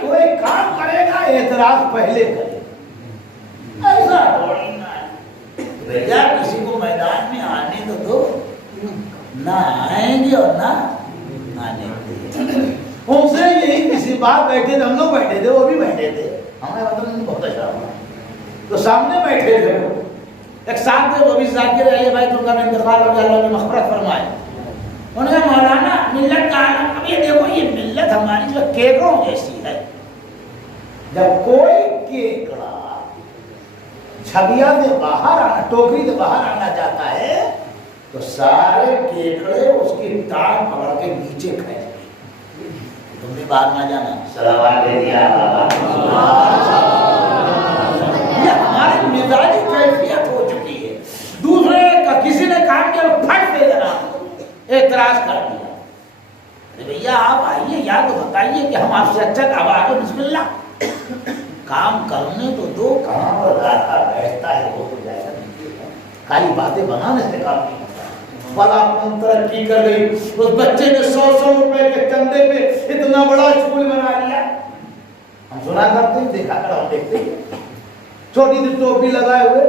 कोई काम करेगा, एतराज पहले करेगा, ऐसा थोड़ी ना है। भैया किसी को मैदान में आने तो दो, ना आएंगे और ना आने देंगे। उनसे यही किसी बात बैठे थे, हम लोग बैठे थे, वो भी बैठे थे, हमें मतलब बहुत अच्छा हुआ। तो सामने बैठे थे एक साथ थे, वो भी जाकिर अली भाई, तुमका इंतकाल हो गया, अल्लाह ने मग़फ़िरत फरमाए। उन्होंने मौलाना मिल्लत का आलम, अब ये देखो ये मिल्लत हमारी जो केकड़ों जैसी है। जब कोई केकड़ा छबिया से बाहर आना, टोकरी से बाहर आना चाहता है, तो सारे केकड़े उसकी टांग पकड़ के नीचे खींचते। तुम भी बाहर ना जाना, सलावात दे दिया। ये हमारी मिजाजी कैफियत हो चुकी है। दूसरे का किसी ने काम किया, फट से जरा एतराज कर दिया। अरे भैया आप आइए, यार तो बताइए कि हम आपसे अच्छा अब आगे बिस्मिल्लाह काम करने तो दो। कहाँ पर रास्ता बैठता है वो तो जाएगा नहीं, खाली बातें बनाने से काम नहीं होता। फला तरक्की कर गई, उस बच्चे ने 100 रुपए के चंदे पे इतना बड़ा स्कूल बना लिया। हम सुना करते हैं, देखा कर हम देखते हैं, छोटी सी टोपी लगाए हुए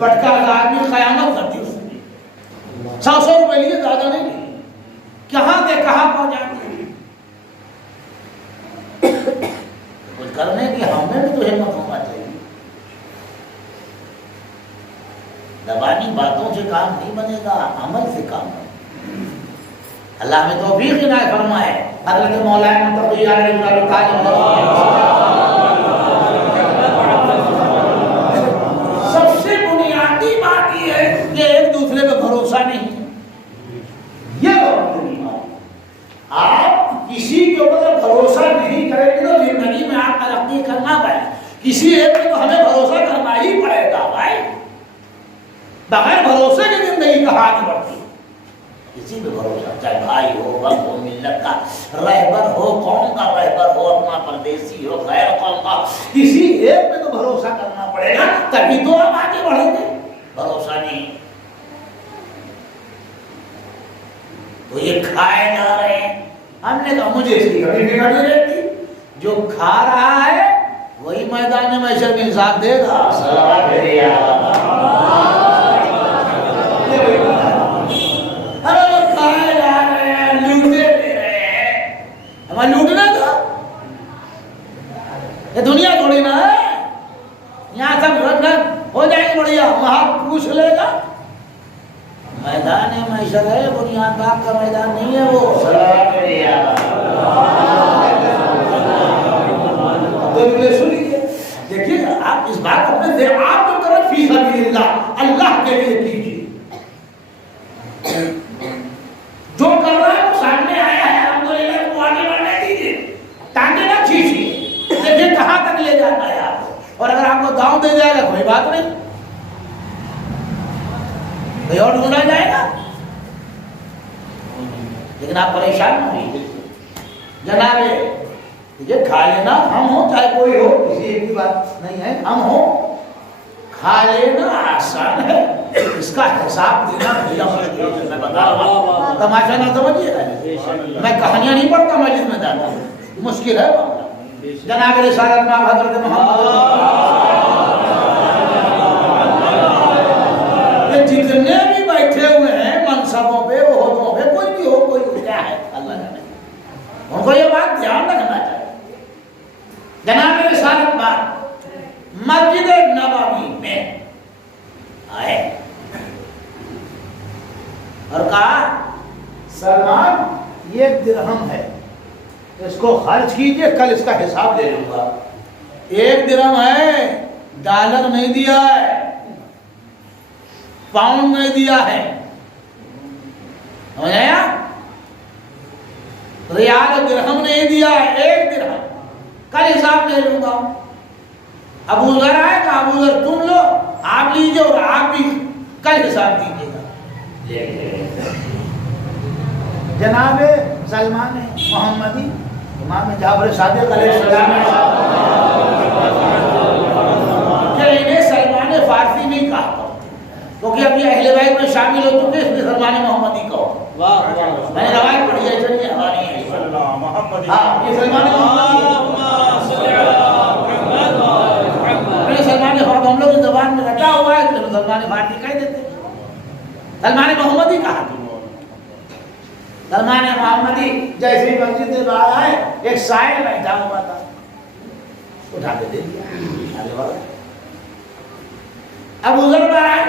बटका आदमी कयामत करती उसने। 100 रुपए लिए, ज्यादा नहीं, कहाँ से कहाँ पहुंचा दिया। कुछ करने की हमें भी तो हिम्मत होना चाहिए। दबानी बातों से काम नहीं बनेगा, अमल से काम बनेगा। अल्लाह हमें तौफीक इनायत फरमाए। हज़रत मौलाना मुतक़ी सबसे बुनियादी बात ये है कि एक दूसरे पे भरोसा नहीं। ये आप किसी के ऊपर भरोसा नहीं करेंगे तो जिंदगी में आप तरक्की करना पाए। किसी एक पे तो हमें भरोसा करना ही पड़ेगा भाई, बगैर भरोसे की जिंदगी कहाँ आगे बढ़ती। किसी पे भरोसा, चाहे भाई हो, वक्त हो, मिल्लत का रहबर हो, कौम का रहबर हो, अपना परदेसी हो, गैर कौम का, किसी एक पे तो भरोसा करना पड़ेगा, तभी तो हम आगे बढ़ेंगे। भरोसा नहीं तो ये खाए जा रहे हैं। हमने कहा मुझे इसकी कभी फिक्र नहीं रहती, जो खा रहा है वही मैदान में महशर में इंसाफ देगा। खाए जा रहे हैं, लूटते ले रहे हैं, हमारे लूटना तो ये दुनिया थोड़ी ना है। यहाँ सब रंगत हो जाएगी बढ़िया, वहां पूछ लेगा। मैदान महशर है, बुनियाद बाग का मैदान नहीं है वो। तो सुनिए, देखिए आप इस बात अपने से आप तो करें फी सबिलिल्लाह, अल्लाह के लिए कीजिए। जो कर रहा है वो सामने आया है, अल्हम्दुलिल्लाह, को आगे बढ़ने दीजिए, टांगे ना खींचिए, देखिए कहाँ तक ले जाता है आपको। और अगर आपको दांव दे जाएगा कोई बात नहीं, कोई और ढूंढा जाएगा, लेकिन आप परेशान नहीं। जनाबे ये खा लेना, हम हो चाहे कोई हो, किसी एक की बात नहीं है, हम हो खा लेना आसान है, इसका हिसाब देना भैया मैं बता रहा हूं। तमाशा ना समझिएगा, मैं कहानियां नहीं पढ़ता, मस्जिद में जाता हूं, मुश्किल है जनाब रिसालत मां हजरत मोहम्मद जितने भी बैठे हुए हैं मनसबों पे, ओहदों पे, कोई भी हो, कोई क्या है अल्लाह जाने, उनको ये बात ध्यान रखना चाहिए। जनाब रिसालत मां मस्जिद नबवी में आए और कहा सलमान ये दिरहम है, इसको खर्च कीजिए, कल इसका हिसाब दे लूंगा। एक दिरहम है, डॉलर नहीं दिया है, पाउंड नहीं दिया है, समझ आया? रियाल दिरहम नहीं दिया है, एक दिरहम, कल हिसाब ले लूंगा। अबू ज़र आएगा, अबू ज़र तुम लो, आप लीजिए और आप भी कल हिसाब दीजिएगा। जनाब सलमान मोहम्मदी इमाम जाफर सादिक अलैहिस्सलाम के इन्हें सलमान फारसी नहीं कहा, क्योंकि अभी अहले बैत में शामिल हो चुके, इसलिए सलमान मोहम्मदी कहो। मैंने रवायत पढ़ी है, चलिए हमारी है, हाँ ये सलमान सलमान हम लोग जबान में रटा हुआ है, तो सलमान फारसी कह देते, सलमान मोहम्मदी कहा। सलमान मोहम्मदी जैसे ही मस्जिद में बाहर आए, एक शायर बैठा हुआ था, उठा के दे दिया। अब उधर पर आए,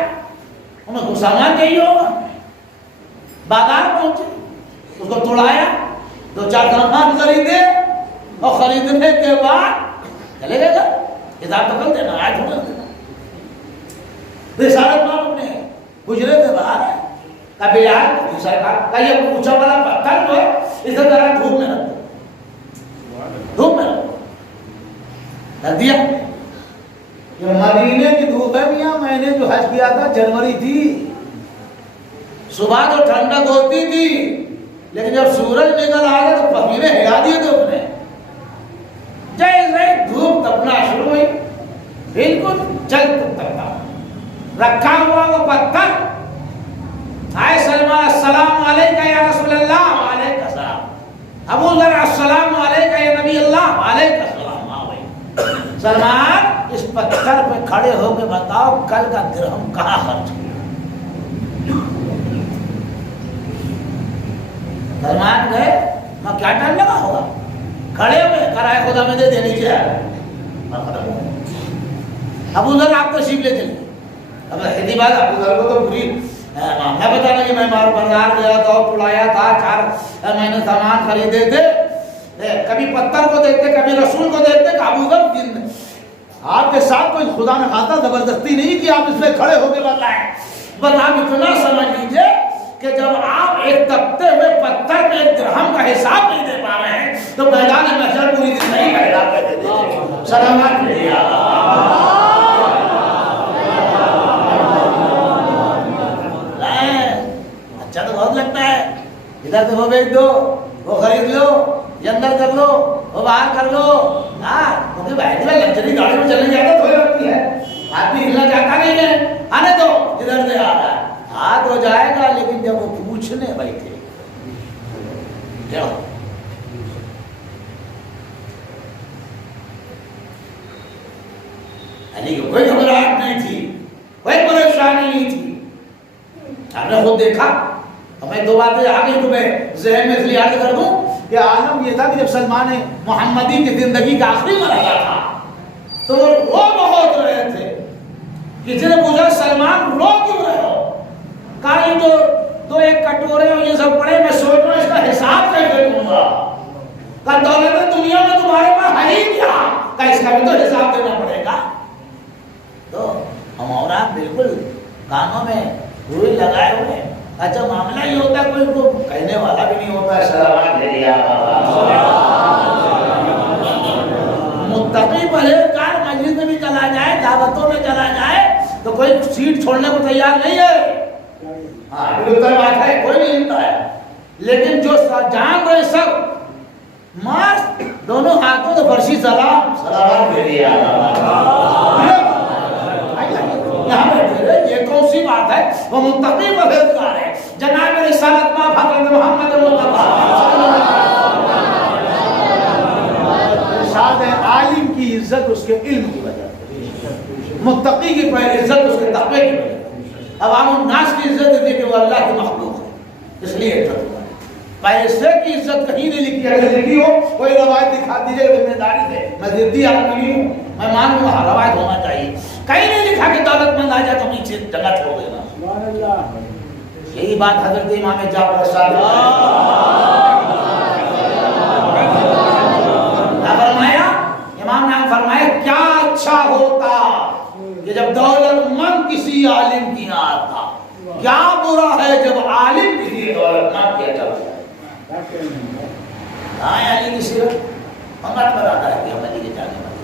उनको सामान चाहिए होगा, बाजार पहुंचे, उसको तोड़ाया, 2-4 सामान खरीदे और खरीदने के बाद चले गए घर। हिसाब तो कर देना, आज थोड़ा देना। रिसालत मां अपने गुजरे थे बाहर, कभी यार सरकार का ये ऊंचा वाला पत्थर जो है, इसे जरा धूप में रख दो, धूप में रख दिया। ये मदीने की धूप है मियां, मैंने जो हज किया था जनवरी थी, सुबह तो ठंडक होती थी, लेकिन जब सूरज निकल आया तो पसीने हिला दिए थे उसने। जैसे धूप तपना शुरू हुई, बिल्कुल जल तपता रखा हुआ वो पत्थर, आए सलमान अस्सलाम अलैका या रसूल अल्लाह, वालेकुम सलाम। अबू ज़र अस्सलाम अलैका या नबी अल्लाह, वालेकुम सलाम। हाँ भाई सलमान, इस पत्थर पे खड़े होकर बताओ कल का दिरहम कहाँ खर्च किया। सलमान गए, मैं क्या टाइम लगा होगा, खड़े हुए, कराए खुदा में दे देनी चाहिए। अबू ज़र आप तशरीफ ले चलिए। अब हिंदी बात, अबू ज़र को तो पूरी मामला पता नहीं, मैं बाजार गया था, उड़ाया था, 4 महीने सामान खरीदे थे, कभी पत्थर को देखते, कभी रसूल को देखते। अबू ज़र आपके साथ कोई खुदा ने खाता जबरदस्ती नहीं कि आप इसमें खड़े होकर बताएं, बस आप इतना समझ लीजिए कि जब आप एक तपते हुए पत्थर में एक दिरहम का हिसाब नहीं दे पा रहे हैं, तो मैदान महशर पूरी जिंदगी का हिसाब कैसे देंगे? सलामत अच्छा तो बहुत लगता है, इधर से वो बेच दो, वो खरीद लो, ये अंदर कर लो, वो बाहर कर लो। हाँ, क्योंकि बैठ में लग्जरी गाड़ी में चलने जाता थोड़ी लगती है, आदमी हिलना चाहता नहीं है, आने दो, इधर से आ रहा है, हाथ हो जाएगा। लेकिन जब वो पूछने बैठे, अली को कोई घबराहट नहीं थी, कोई परेशानी नहीं थी। आपने खुद देखा, मैं 2 बातें आगे तुम्हें ज़हन में इसलिए याद कर दूं कि आलम ये था कि जब सलमान मोहम्मदी की जिंदगी का आखिरी मरहला था, तो वो बहुत रहे थे। किसी ने पूछा सलमान रो क्यों रहे हो? कहा ये जो 2-1 कटोरे और ये सब पड़े, मैं सोच रहा हूँ इसका हिसाब कैसे दूंगा। कहा दौलत दुनिया में तुम्हारे पास है ही क्या, कहा इसका भी तो हिसाब देना पड़ेगा। तो हम और आप बिल्कुल कानों में रुई लगाए हुए। अच्छा मामला ये होता है, कोई को कहने वाला भी नहीं होता। मुत्तकी परहेजगार मस्जिद में भी चला जाए, दावतों में चला जाए, तो कोई सीट छोड़ने को तैयार नहीं है। हाँ बात है, कोई नहीं हिलता है। लेकिन जो जान रहे सब मस्त दोनों हाथों से फर्शी सलाम सलावत भेजिए यहाँ बैठे। ये कौन सी बात है? वो मुत्तकी परहेजगार है जनाब रिसालत मां हज़रत मोहम्मद मुस्तफा। इरशाद है आलिम की इज्जत उसके इल्म की वजह से, मुत्तकी की इज्जत उसके तक़वे की वजह से। अब हम नास की इज्जत देते कि वो अल्लाह की मखलूक है इसलिए इज्जत होगा। पैसे की इज्जत कहीं नहीं लिखी, अगर लिखी हो कोई रवायत दिखा दीजिए जिम्मेदारी से। मैं जिद्दी आदमी नहीं हूँ, मैं मानूंगा रवायत होना चाहिए। कहीं नहीं लिखा कि दौलतमंद आ जाए तो पीछे जन्नत हो गई ना। यही बात हजरत इमाम जाफर सादिक फरमाया, इमाम ने फरमाया क्या अच्छा होता कि जब दौलतमंद किसी आलिम की यहाँ आता, क्या बुरा है जब आलिम किसी दौलतमंद की आता। हाँ अली की सीरत मंगत बनाता है कि हम अली के जाने वाले।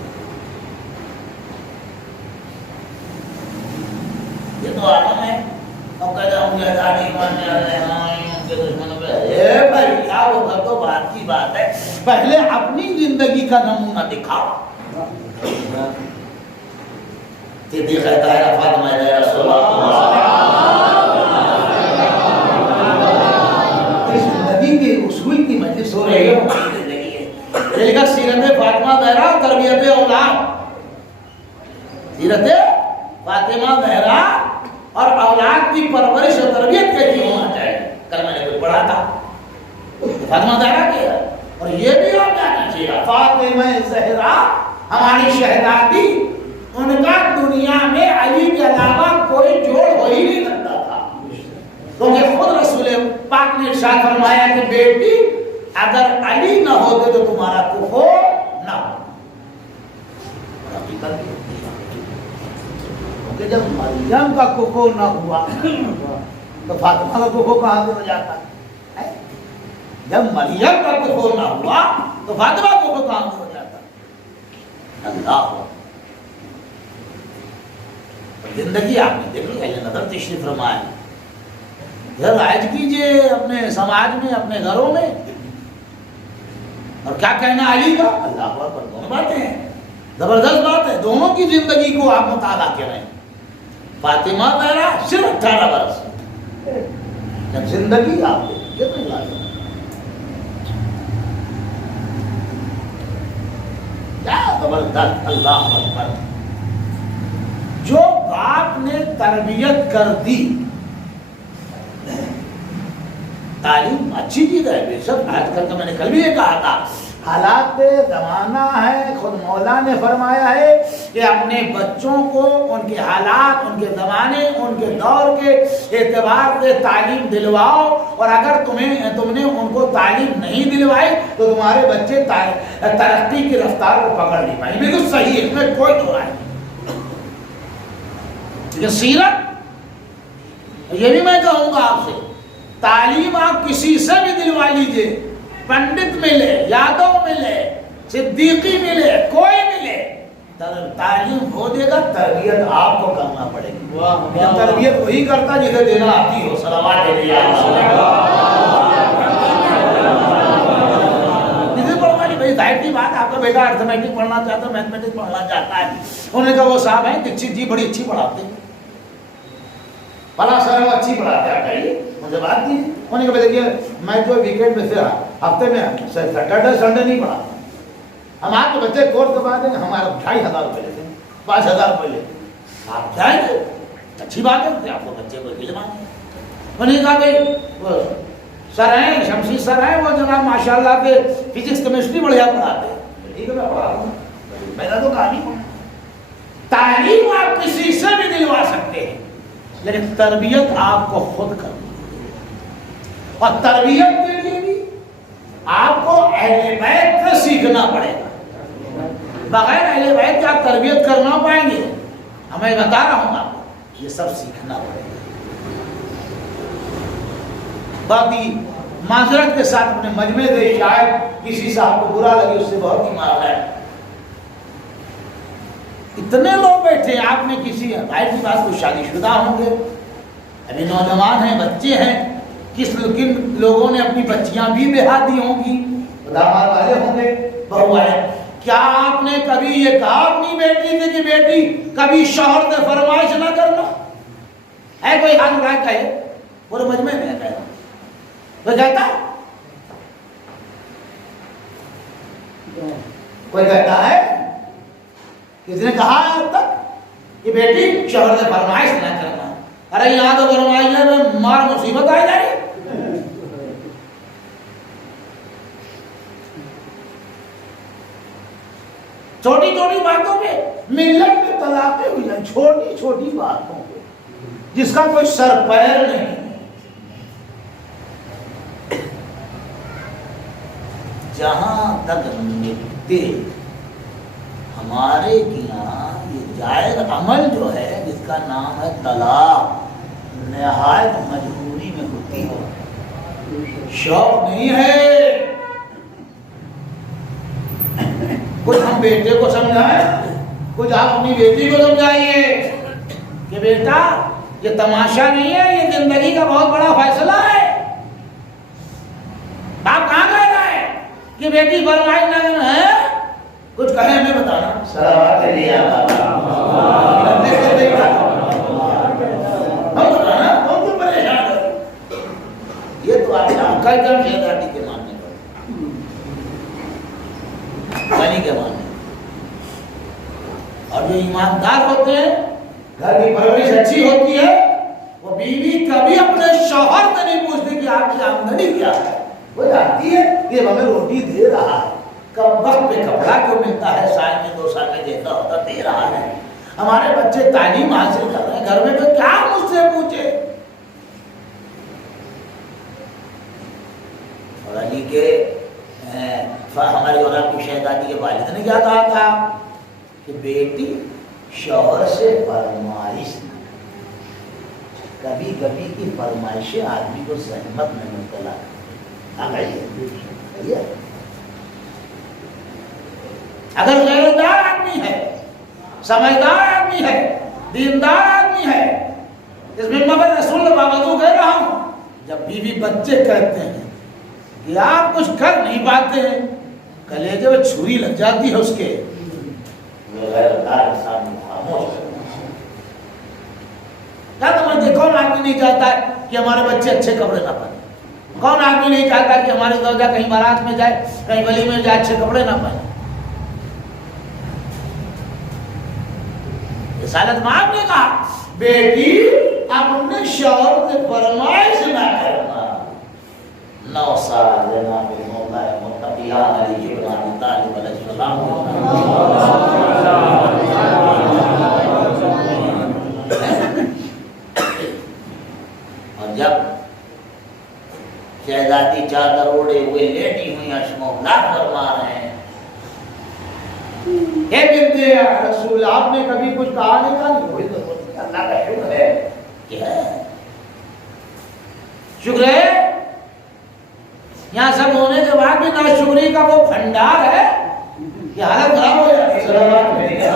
ये तो आलम है। अब कहते हम आजादी मानने वाले हैं उनके दुश्मनों पे भाई क्या होगा तो बात की बात है। पहले अपनी जिंदगी का नमूना दिखाओ। सिद्दीक़ ताहिरा फातिमा जिंदगी के उसूल की मजलिस हो रही है। सीरत फातिमा ज़हरा तरबियत औलाद, सीरत फातिमा ज़हरा और औलाद की परवरिश और तरबियत कैसी होना चाहिए। कल मैंने कुछ पढ़ा था फातिमा ज़हरा के, और ये भी आप जानना चाहिए फातिमा ज़हरा हमारी शहजादी, उनका दुनिया में अली के अलावा कोई जोड़ हो ही नहीं सकता था। क्योंकि खुद रसूल पाक ने इरशाद फरमाया कि बेटी अगर अली न होते तो तुम्हारा कुफो न हो। क्योंकि जब मरियम का कुफो न हुआ तो फातिमा का कुफो कहां से हो जाता है? जब मरियम का कुफो न हुआ तो फातिमा का कुफो कहां से हो जाता? अल्लाह जिंदगी आपने देखी है, नजर तशरीफ फरमाए। घर राज कीजिए अपने समाज में, अपने घरों में, और क्या कहना अली का, अल्लाह पर दोनों बातें हैं, जबरदस्त बात है। दोनों की जिंदगी को आप मुताला करें। फातिमा ज़हरा सिर्फ 18 वर्ष, जब जिंदगी आप देखिए तो लाजवाब क्या जबरदस्त। अल्लाह अकबर। जो बाप ने तरबियत कर दी, तालीम अच्छी चीज है बेशक। आजकल का मैंने कल भी ये कहा था, हालात जमाना है, खुद मौला ने फरमाया है कि अपने बच्चों को उनके हालात, उनके जमाने, उनके दौर के एतबार से तालीम दिलवाओ। और अगर तुमने उनको तालीम नहीं दिलवाई तो तुम्हारे बच्चे तरक्की की रफ्तार को पकड़ नहीं पाए। बिल्कुल सही है, इसमें कोई दो राय नहीं। सीरत ये भी मैं कहूंगा आपसे, तालीम आप किसी से भी दिलवा लीजिए, पंडित मिले, यादव मिले, सिद्दीकी मिले, कोई मिले, तालीम हो देगा, तरबियत आपको करना पड़ेगी। तरबियत वही करता जिसे देना आती हो। सलावत भाई, जाहिर सी बात, आपका बेटा अर्थमेटिक पढ़ना चाहता है, मैथमेटिक्स पढ़ना चाहता है। उन्होंने कहा वो साहब है दीक्षित जी बड़ी अच्छी पढ़ाते हैं, भला सर वो अच्छी पढ़ाते हैं, बताइए मुझे बात दी। उन्होंने कहा देखिए मैं जो वीकेंड में फिर हफ्ते में सैटरडे संडे नहीं पढ़ाता। हम आपके बच्चे कोर्स करवा देंगे, हमारा 2500 रुपये लेते हैं, 5000 रुपये लेते हैं, आप जाएंगे अच्छी बात है, आपको बच्चे को खिलवाएंगे। उन्होंने कहा भाई सर हैं शमशी सर हैं, वो जनाब माशाल्लाह के फिजिक्स केमिस्ट्री बढ़िया पढ़ाते हैं। ठीक है मैं पढ़ा दूँ, मैंने तो कहा नहीं। तालीम आप किसी से भी दिलवा सकते हैं, लेकिन तरबियत आपको खुद करनी है। और तरबियत के लिए भी आपको अहले बैत से सीखना पड़ेगा। बगैर अहले बैत के आप तरबियत कर ना पाएंगे। मैं बता रहा हूँ आपको, ये सब सीखना पड़ेगा। बाकी माजरत के साथ अपने मजमे से शायद किसी से आपको बुरा लगे, उससे बहुत ही मार है। इतने लोग बैठे, आप में किसी भाई की बात को शादीशुदा होंगे, अभी नौजवान हैं, बच्चे हैं, किन लोगों ने अपनी बच्चियां भी ब्याह दी होंगी, दामाद वाले होंगे, बहू वाले। क्या आपने कभी ये कहा अपनी बेटी से कि बेटी कभी शौहर से फरमाइश ना करना? है कोई हाथ उठा कहे? पूरे मजमे में है कहना, कोई कहता है? कोई कहता है? किसने कहा है अब तक कि बेटी शौहर से फरमाइश ना करना? अरे यहाँ तो फरमाइश में मार मुसीबत आ जाए। छोटी छोटी बातों पे मिल्लत में तलाक़ें हुई हैं, छोटी छोटी बातों पे जिसका कोई सर पैर नहीं। जहां तक निकते हमारे यहाँ ये जायज अमल जो है जिसका नाम है तलाक, निहायत मजबूरी में होती है, शौक नहीं है। कुछ हम बेटे को समझाएं, कुछ आप अपनी बेटी को समझाइए कि बेटा ये तमाशा नहीं है, ये जिंदगी का बहुत बड़ा फैसला है। आप कहाँ कह रहे हैं कि बेटी फरमाइश न है? कुछ कहे हमें बताना। हम बताना, कौन क्यों परेशान है? ये तो आपका अंकल जब शेदाटी के मानने बनी के माने, और जो ईमानदार होते हैं, घर की परवरिश अच्छी होती है, वो बीवी कभी अपने शौहर से नहीं पूछती कि आपकी आमदनी क्या है। वो जानती है कि हमें रोटी दे रहा है, कब वक्त पे कपड़ा क्यों मिलता है, साल में 2 साल में देता होता दे रहा है, हमारे बच्चे तालीम हासिल कर रहे हैं, घर में तो क्या मुझसे पूछे। और अली के हमारी और आपकी शहजादी के वालिद ने क्या कहा था कि बेटी शौहर से फरमाइश, कभी कभी की फरमाइशें आदमी को सहमत में मुब्तला है। अगर गैरदार आदमी है, समझदार आदमी है, दीनदार आदमी है, इसमें मैं रसूल बाबू कह रहा हूं, जब बीवी बच्चे कहते हैं कि आप कुछ कर नहीं पाते हैं, कलेजे में छुरी लग जाती है उसके, क्या समझते? कौन आदमी नहीं चाहता है कि हमारे बच्चे अच्छे कपड़े ना पहने? कौन आदमी नहीं चाहता कि हमारी दौजा कहीं बारात में जाए, कहीं गली में जाए, अच्छे कपड़े ना पहने? रिसालत माँ ने कहा बेटी अपने शौहर से फरमाइश ना करना। 9 साल जनाब मौला मुत्तकिया अली इब्न अबी तालिब अलैहिस्सलाम, और जब शहजादी चादर ओढ़े हुए लेटी हुई अशमौला फरमा रहे हैं, हे बिन्ते रसूल आपने कभी कुछ कहा नहीं? कहा नहीं, तो अल्लाह का शुक्र है। क्या शुक्र है? यहाँ सब होने के बाद भी नाशुक्री का वो भंडार है कि हालत खराब हो जाती है।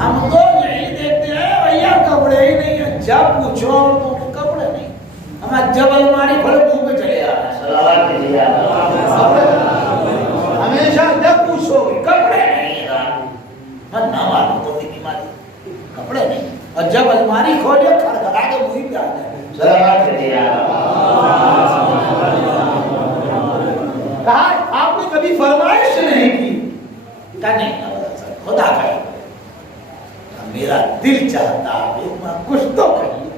हम तो यही देखते हैं भैया कपड़े ही नहीं है, जब पूछो औरतों के कपड़े नहीं, हमारा जब अलमारी खोले मुंह पे चले आ रहे हैं, हमेशा जब पूछोगे कपड़े नहीं है, ना मालूम तो बीमारी, कपड़े नहीं, और जब अलमारी खोले खड़खड़ा के मुंह पे आ जाए। कहा आपने कभी फरमाइश नहीं की? क्या नहीं, खुदा का मेरा दिल चाहता है कुछ तो कहिए।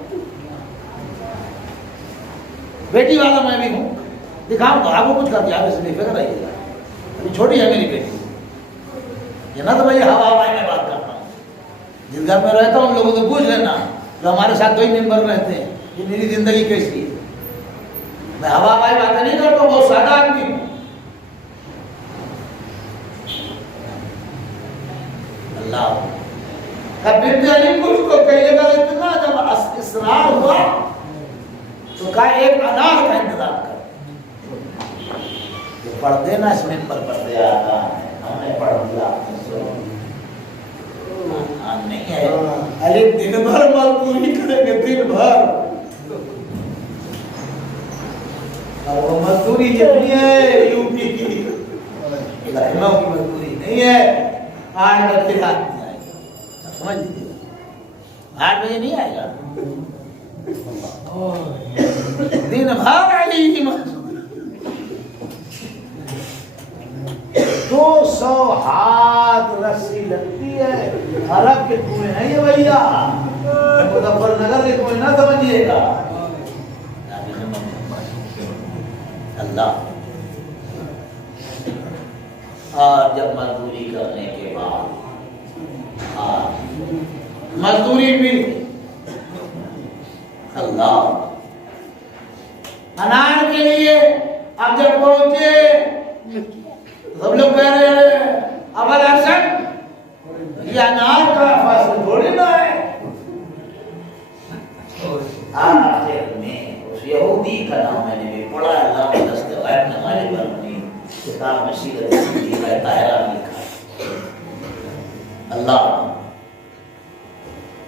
बेटी वाला मैं भी हूँ, दिखाऊंगा आपको कुछ कर दिया, इसलिए फिक्र रहिएगा, अभी छोटी है मेरी बेटी, ये ना तो मैं हवा हवाई में बात करता हूँ। जिस घर में रहता हूँ उन लोगों से पूछ लेना जो हमारे साथ 2 मेंबर रहते हैं कि मेरी जिंदगी कैसी है। मैं हवा हवाई बातें नहीं करता, बहुत सादा आदमी हूँ। अल्लाह मुझको कहिएगा, इतना जब इसरार हुआ तो का एक अनार का इंतजाम कर, जो पढ़ देना इस मिंबर पर दे आता है, हमने पढ़ दिया, नहीं है अरे दिन भर मजदूरी करेंगे, दिन भर और वो मजदूरी जितनी है यूपी की, लखनऊ की मजदूरी नहीं है। 8 बजे रात नहीं आएगा, समझ लीजिए, 8 बजे नहीं आएगा, दिन भर अली की मजदूरी। 200 हाथ रस्सी लगती है। अरब के कुएं हैं ये भैया, मुजफ्फरनगर के कुएं ना समझिएगा। अल्लाह। और जब मजदूरी करने के बाद मजदूरी भी अल्लाह अनार के लिए अब जब पहुंचे सब लोग कह रहे हैं अबल हसन ये अनार का फसल थोड़ी ना है। आखिर में उस यहूदी का नाम मैंने भी पढ़ा, अल्लाह ने दस्तगैर नमाज़ बरनी किताब में सीरत की ताहिरा लिखा है। अल्लाह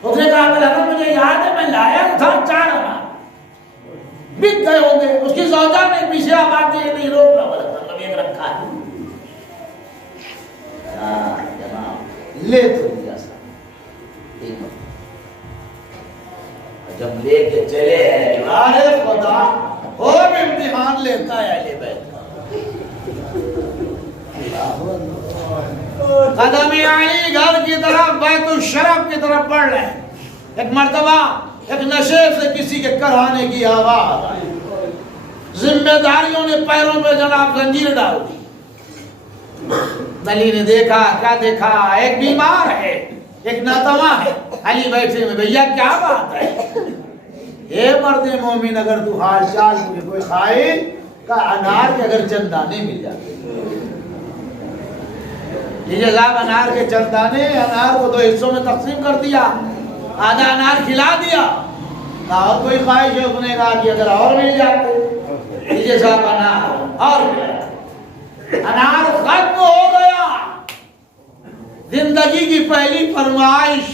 उसने कहा अगर मुझे याद है मैं लाया था 4 अनार, बिक गए होंगे। उसकी सौदा ने पीछे आवाज दी नहीं रोक लो, मतलब एक रखा है। जनाब ले तो लिया सा, जब लेके चले हैं अरे खुदा और इम्तिहान लेता है अली बैठ कदम आई घर की तरफ बैतुल शरफ की तरफ बढ़ रहे हैं। एक मर्तबा एक नशे से किसी के कराने की आवाज आई, जिम्मेदारियों ने पैरों पे जनाब जंजीर डाल दी। अली ने देखा, क्या देखा, एक बीमार है एक नातवा है। अली बैठे में भैया क्या बात है? हे मर्द मोमिन अगर तू हाल चाल मुझे कोई खाए का अनार के अगर चंदाने मिल जाते लीजिए साहब, अनार के चंदाने, अनार को 2 हिस्सों में तकसीम कर दिया, आधा अनार खिला दिया। और कोई ख्वाहिश है? उसने कहा कि अगर और मिल जाते। लीजिए साहब अनार और अनार खत्म हो गया। जिंदगी की पहली फरमाइश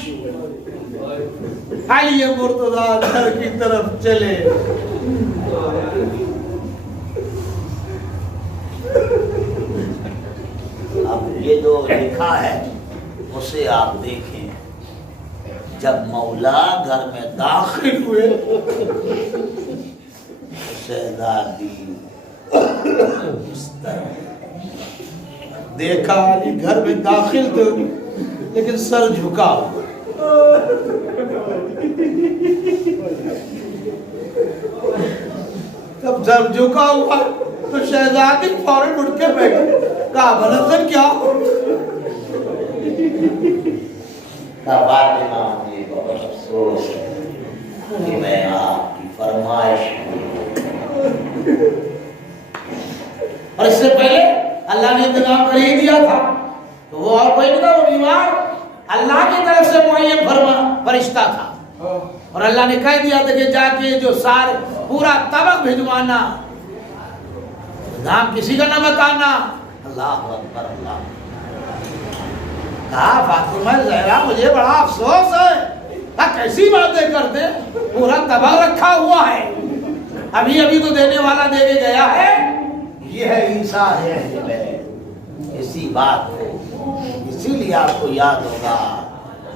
अली मुर्तजा घर की तरफ चले। अब ये जो लिखा है उसे आप देखें। जब मौला घर में दाखिल हुए शहजादी देखा अली घर में दाखिल थे लेकिन सर झुका हुआ। जब सर झुका हुआ तो शहजादी फौरन उठ के बैठी, कहा भला क्या मुझे बहुत अफसोस है कि मैं आपकी फरमाइश और इससे पहले अल्लाह ने इंतजाम कर ही दिया था। तो वो और कोई नहीं था, वो बीमार अल्लाह की तरफ से मुअय्यन फरिश्ता था। और अल्लाह ने कह दिया था कि जाके जो सारे पूरा तबक भिजवाना, नाम किसी का न बताना। अल्लाह अकबर अल्लाह। कहा फातिमा ज़हरा मुझे बड़ा अफसोस है, कैसी बातें करते, पूरा तबक रखा हुआ है, अभी अभी तो देने वाला दे के गया है। ये है ईसा है इसी बात को, इसीलिए आपको याद होगा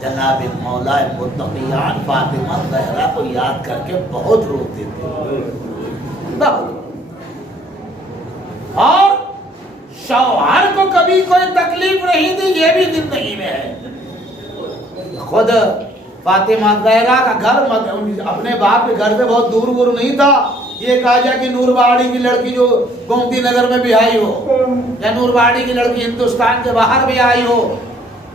जनाब मौला मुत्तक़ियान फातिमा ज़हरा को याद करके बहुत रोते थे। और शौहर को कभी कोई तकलीफ नहीं दी, ये भी जिंदगी में है। खुद फातिमा ज़हरा का घर अपने बाप के घर से बहुत दूर नहीं था। ये कहा जाए कि नूरबाड़ी की लड़की जो गोमती नगर में भी आई हो, या नूरबाड़ी की लड़की हिंदुस्तान के बाहर भी आई हो,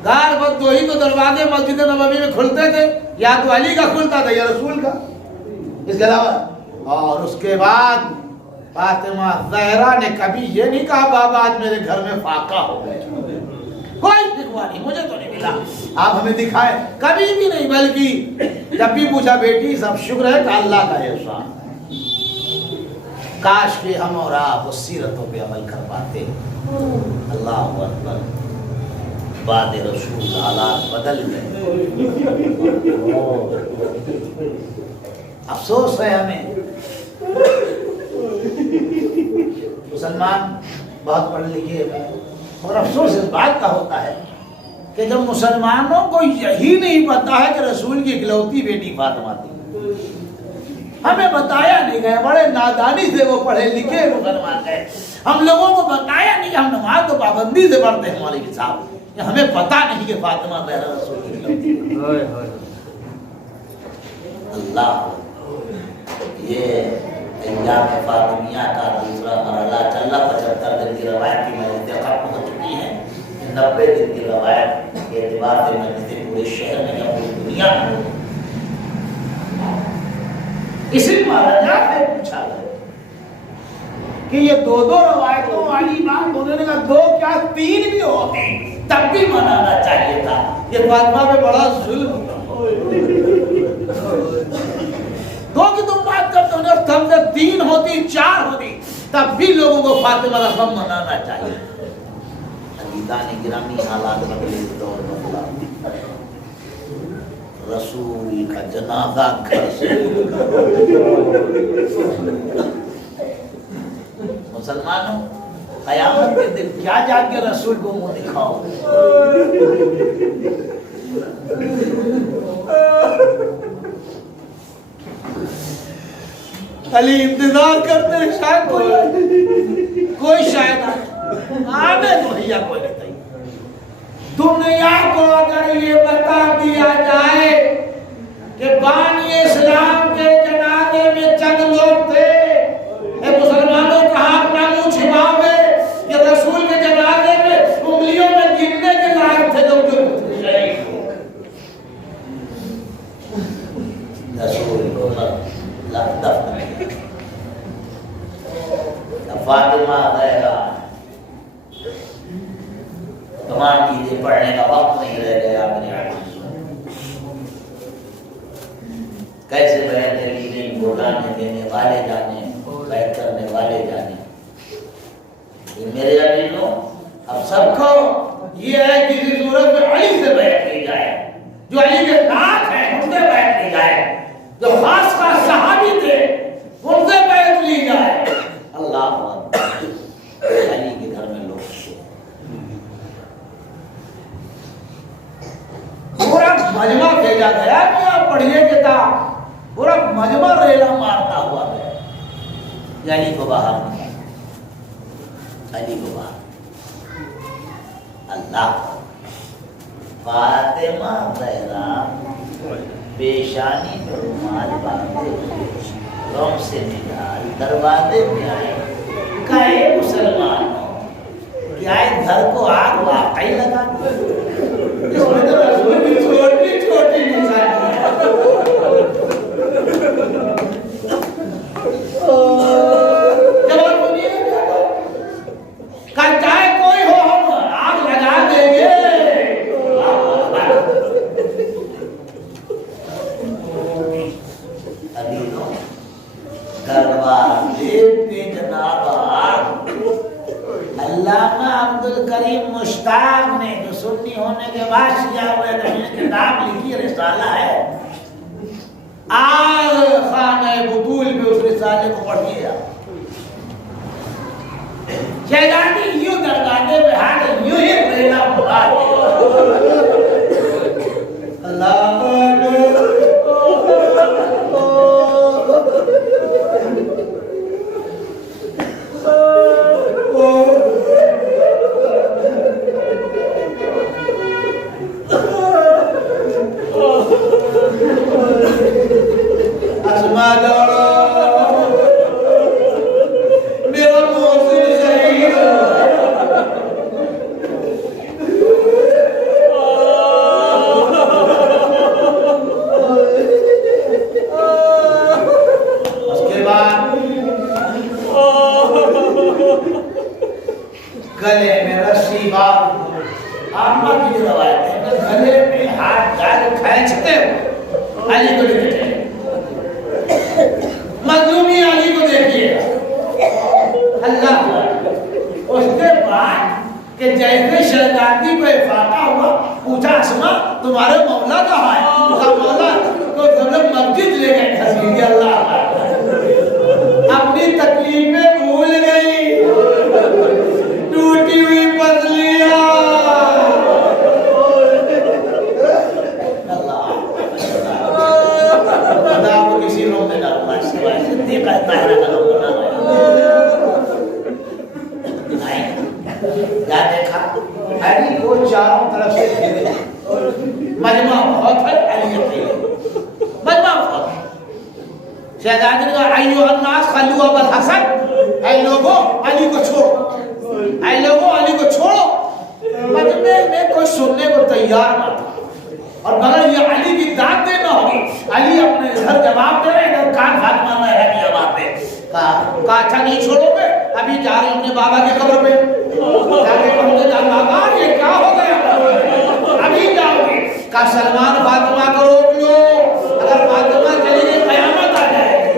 गार बस 2 ही तो दरवाजे मस्जिद नबवी में खुलते थे, या तो अली का खुलता था या रसूल का, इसके अलावा। और उसके बाद फातिमा ज़हरा ने कभी ये नहीं कहा बाबा आज मेरे घर में फाका हो गया, कोई दिखवा नहीं, मुझे तो नहीं मिला, आप हमें दिखाए, कभी भी नहीं। बल्कि जब भी पूछा बेटी सब शुक्र है कि अल्लाह का एहसान, काश कि हम और आप उस सीरतों पे अमल कर पाते। अल्लाह अकबर। बाद रसूल हालात बदल गए। अफसोस है हमें मुसलमान बहुत पढ़े लिखे हैं और अफसोस इस बात का होता है कि जब मुसलमानों को यही नहीं पता है कि रसूल की इकलौती बेटी फातिमा थी, हमें बताया नहीं गया, बड़े नादानी से वो पढ़े लिखे मुसलमान गए, हम लोगों को बताया नहीं, हम नमाज तो पाबंदी से पढ़ते हैं मौलवी साहब, हमें पता नहीं कि फातिमा बहरा रसूल की इकलौती। अल्लाह, ये अय्याम फातिमिया का दूसरा मरहला चल रहा, 75 दिन की रवायत की मजलिसें खत्म हो चुकी हैं, 90 दिन की रवायत के एतबार से मजलिसें पूरे शहर में या पूरी दुनिया में। इसी महाराजा ने पूछा कि ये दो रवायतों वाली बात, उन्होंने कहा 2 क्या 3 भी होते तब भी मनाना चाहिए था, ये फातिमा पे बड़ा जुल्म। 2 की तुम बात करते हो, तब से 3 होती 4 होती तब भी लोगों को फातिमा रकम मनाना चाहिए। अजीज़ान गिरामी, हालात बदले, दौर बदला, रसूल का जनाजा घर से मुसलमानों, क़यामत के दिन क्या जाके रसूल को मुंह दिखाओ। अली इंतजार करते हैं, शायद कोई शायद आने दो भैया, कोई नहीं। दुनिया को अगर ये बता दिया जाए कि बानी इस्लाम के जनाजे में चंद लोग थे, मुसलमानों कहाँ अपना मुंह छिपाओगे, ये रसूल के जनाजे में उंगलियों में गिनने के लायक थे लोग जो शहीद हो। रसूल को दफन किया, फातिमा बहरा, तमाम चीजें पढ़ने का वक्त नहीं रह गया अपने कैसे बयान की गई, भोटाने देने वाले जाने, बैठ करने वाले जाने। मेरे अजीजों, अब सबको ये है कि किसी सूरत में अली से बैठ ली जाए, जो अली के साथ है उनसे बैठ ली जाए, जो खास खास सहाबी थे उनसे बैठ ली जाए। अल्लाह अली के घर में लोग पूरा मजमा भेजा गया कि आप पढ़िए किताब, पूरा मजमा रेला मारता हुआ गया। अली को बाहर निकाला, अली को बाहर, अल्लाह फातिमा ज़हरा पेशानी पर रुमाल बांधे रोम से निकाल दरवाजे में आए, कहे मुसलमानों क्या घर को आग वाकई लगा, इसमें तो रसूल की छोटी छोटी निशानी है। जवाब बोलिए, कल चाहे कोई हो हम आग लगा देंगे। दरवाजे पे जनाब आग। अल्लामा अब्दुल करीम मुश्ताक ने, जो सुन्नी होने के बाद शिया हुए, किताब लिखी, रिसाला है, आग खाने बुतूल में उस रिसाले को पढ़िए। शहजादी यूं दरवाजे में हाथ यूं ही रेला बुला अल्लाह गले में रस्सी बांध, आमा की रवायत है कि गले में हाथ डाल खींचते हो अली को देखिए, मजलूमी अली को देखिए। अल्लाह उसके बाद कि जैसे शहजादी को इफाका हुआ, पूछा अस्मा तुम्हारे मौला कहाँ है? उसका मौला को जब मस्जिद ले गए घसीट के, अल्लाह अपनी तकलीफें भूल गई। तरफ से घेरे, मजमा बहुत है, अली अकेले, मजमा बहुत है। शहजादी ने कहा अय्युहन्नास खल्लू अबल हसन, ऐ लोगों अली को छोड़ो, ऐ लोगों अली को छोड़ो। मजमे में कोई सुनने को तैयार न था, और मगर ये अली की दाद देना होगी। अली अपने घर जवाब दे रहे, इधर कान फातिमा में है की जवाब दे। कहा अच्छा नहीं छोड़ोगे, अभी जा रहे अपने बाबा की कब्र पे, जाके कहूँगे बाबा ये क्या हो गया, अभी जाओगे। कहा सलमान फातिमा को रोक लो, अगर फातिमा चली गई कयामत आ जाएगी।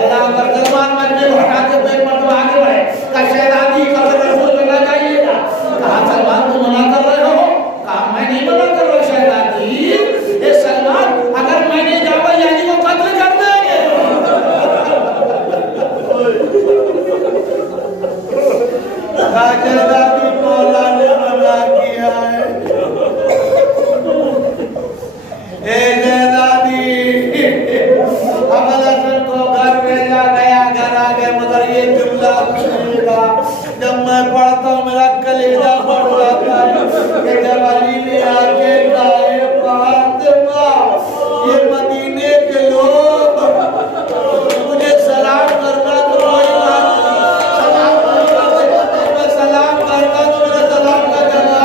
अल्लाह अकबर, सलमान मजमे को हटा के एक मरतबा आगे बढ़े। कहा शहजादी कब्र रसूल पे न जाइएगा। कहा सलमान तुम मना कर रहे हो? कहा मैं नहीं मना कर रहा शहजादी, ये सलमान अगर मैं नहीं जाऊंगा यानी वो कत्ल कर देंगे। शहजादी मौला ने मना किया है। ए शहजादी अबल हसन को घर भेजा गया, घर आ गए, मगर ये जुमला सुनेगा जब मैं पढ़ता हूँ मेरा कलेजा बढ़ जाता है कि जब अली ने आके कहा फातिमा ये मदीने के लोग मुझे सलाम करना तो कोई बात नहीं, सलाम करना मैं सलाम करता तो मेरे सलाम का जवाब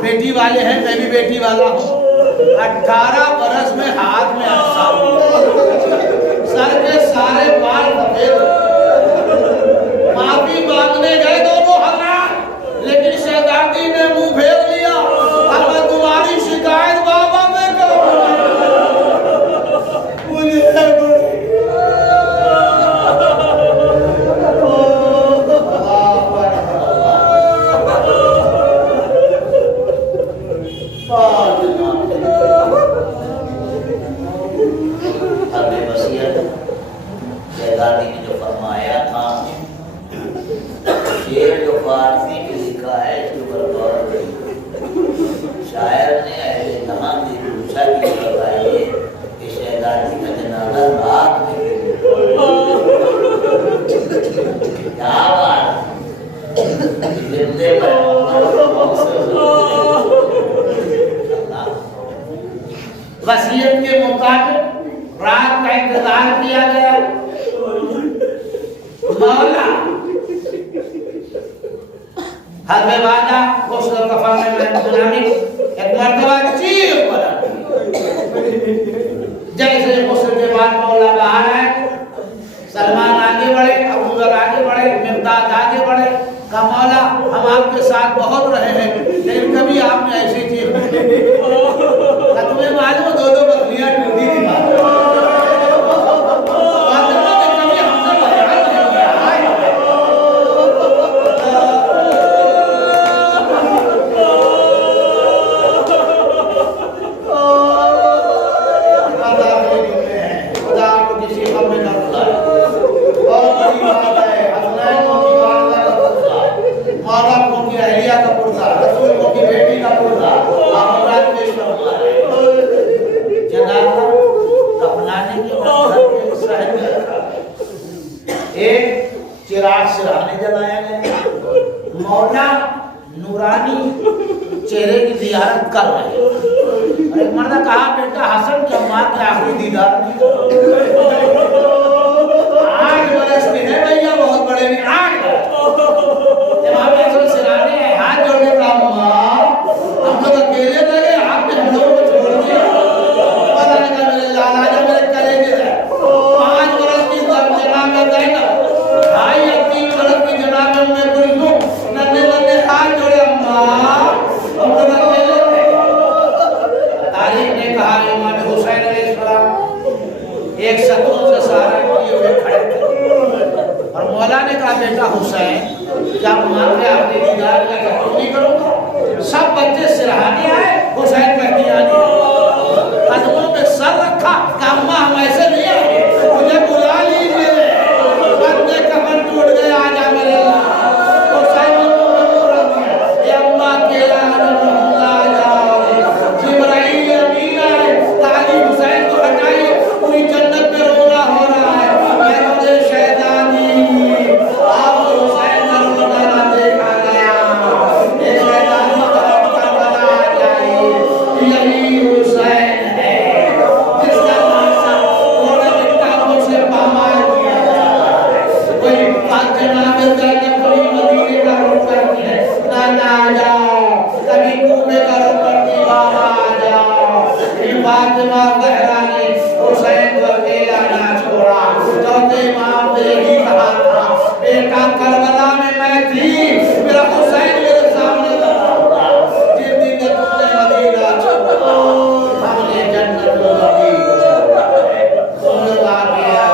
बेटी वाले हैं, मैं भी बेटी वाला हूँ। 18 बरस में हाथ में अफसा, सर के सारे बाल सफेद, माफी मांगने गए दोनों हजरात, लेकिन शहजादी ने मुंह फेर लिया। अब मैं तुम्हारी शिकायत बाबा में शहजादी ने जो फरमाया था, शेर जो फारसी में लिखा है इसके ऊपर गौर करिए। शायर ने अहले जहां से पूछा कि बताइए कि शहजादी का जनाजा रात में क्या बात, जिंदे पर वसीयत के मुताबिक रात का इंतजार किया गया। मौला हर वादा गुस्ल कफन में गुलामी एक मर्तबा चीख पड़ा। जैसे गुस्ल के बाद मौला बाहर आए, सलमान आगे बढ़े, अबू बकर आगे बढ़े, मिक़दाद आगे बढ़े। कहा मौला हम आपके साथ बहुत रहे हैं, लेकिन कभी आपने ऐसी चीज तुम्हें मालूम दो बकरियां टूटी थी चिराग सिरहाने जलाया गया। मौला नूरानी चेहरे की जियारत कर रहे। और एक मर्द कहा बेटा हसन की अम्मा के आखिरी दीदार नहीं, 8 बरस के है भैया, बहुत बड़े नहीं, 8 बरस एक शत्रुओं से सहारा किए हुए खड़े थे। और मौला ने कहा बेटा हुसैन क्या मान लिया अपने दीदार का कबूल नहीं करूंगा? सब बच्चे सिरहाने आए, हुसैन का दिया नहीं, कदमों पे सर रखा, कहा अम्मा हम ऐसे नहीं आएंगे, मुझे बुला लीजिए, बंदे कफन टूट गए, आजा मेरे अल्लाह। हुसैन ने मंजूर किया, ये अम्मा के जिब्राइल अमीन आए, ताली हुसैन को हटाइए, पूरी जन्नत में रोना हो रहा है, मैं मुझे शैतानी आप हुसैन का रोना ना देखा गया, ये शैतानी तरफ का बना जाए, यही हुसैन है जिसका नाम थोड़े मिटानों से पामाल किया जा रहा है। कोई जनाब मदीने का रुख करती है, नाना आ जाओ, कभी कूबे का रुख करती बाबा आ जाओ। फातिमा ज़हरा ने हुसैन को अकेला ना छोड़ा, चौथे इमाम ने यही कहा था, बेटा करबला में मैं थी, मेरा हुसैन मेरे सामने खड़ा था, जिस दिन तुमने मदीना छोड़ा, हमने जन्नत को नबी को छोड़ा है। तुम लोग आ गया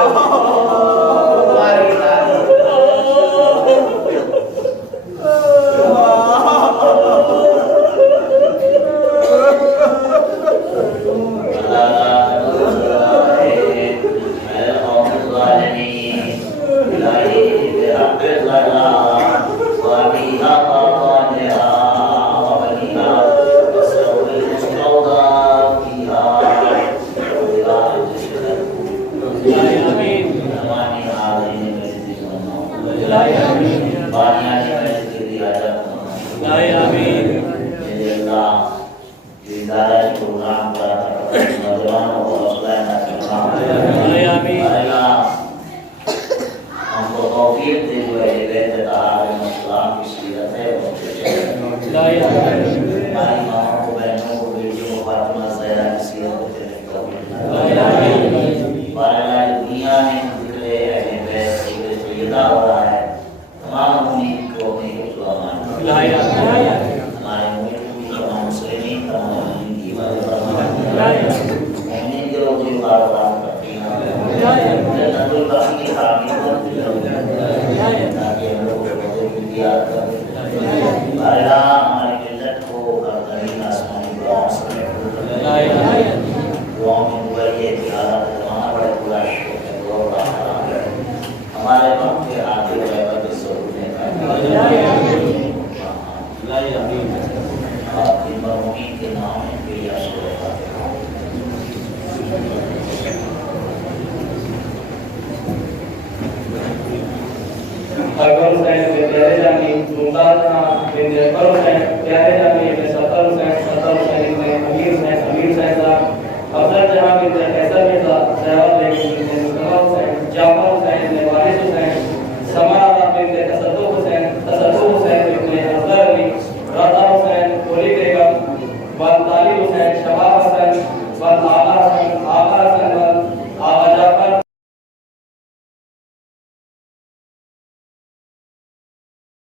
तुम्हारी दादी अकबर हुसैन के प्यारे जानी मुमताज बिन अकबर हुसैन प्यारे जानी इब्न सत्तर हुसैन इब्न अमीर हुसैन साहब अफजल जहां बिन कैसर मिर्जा जवाहर बेगम बिन मुस्तफा हुसैन जाफर हुसैन इब्न वारिस हुसैन समारा बिन तसद्दुक हुसैन इब्न अफजल अली राजा हुसैन कोली बेगम व तालिब हुसैन शबाब हसन व आला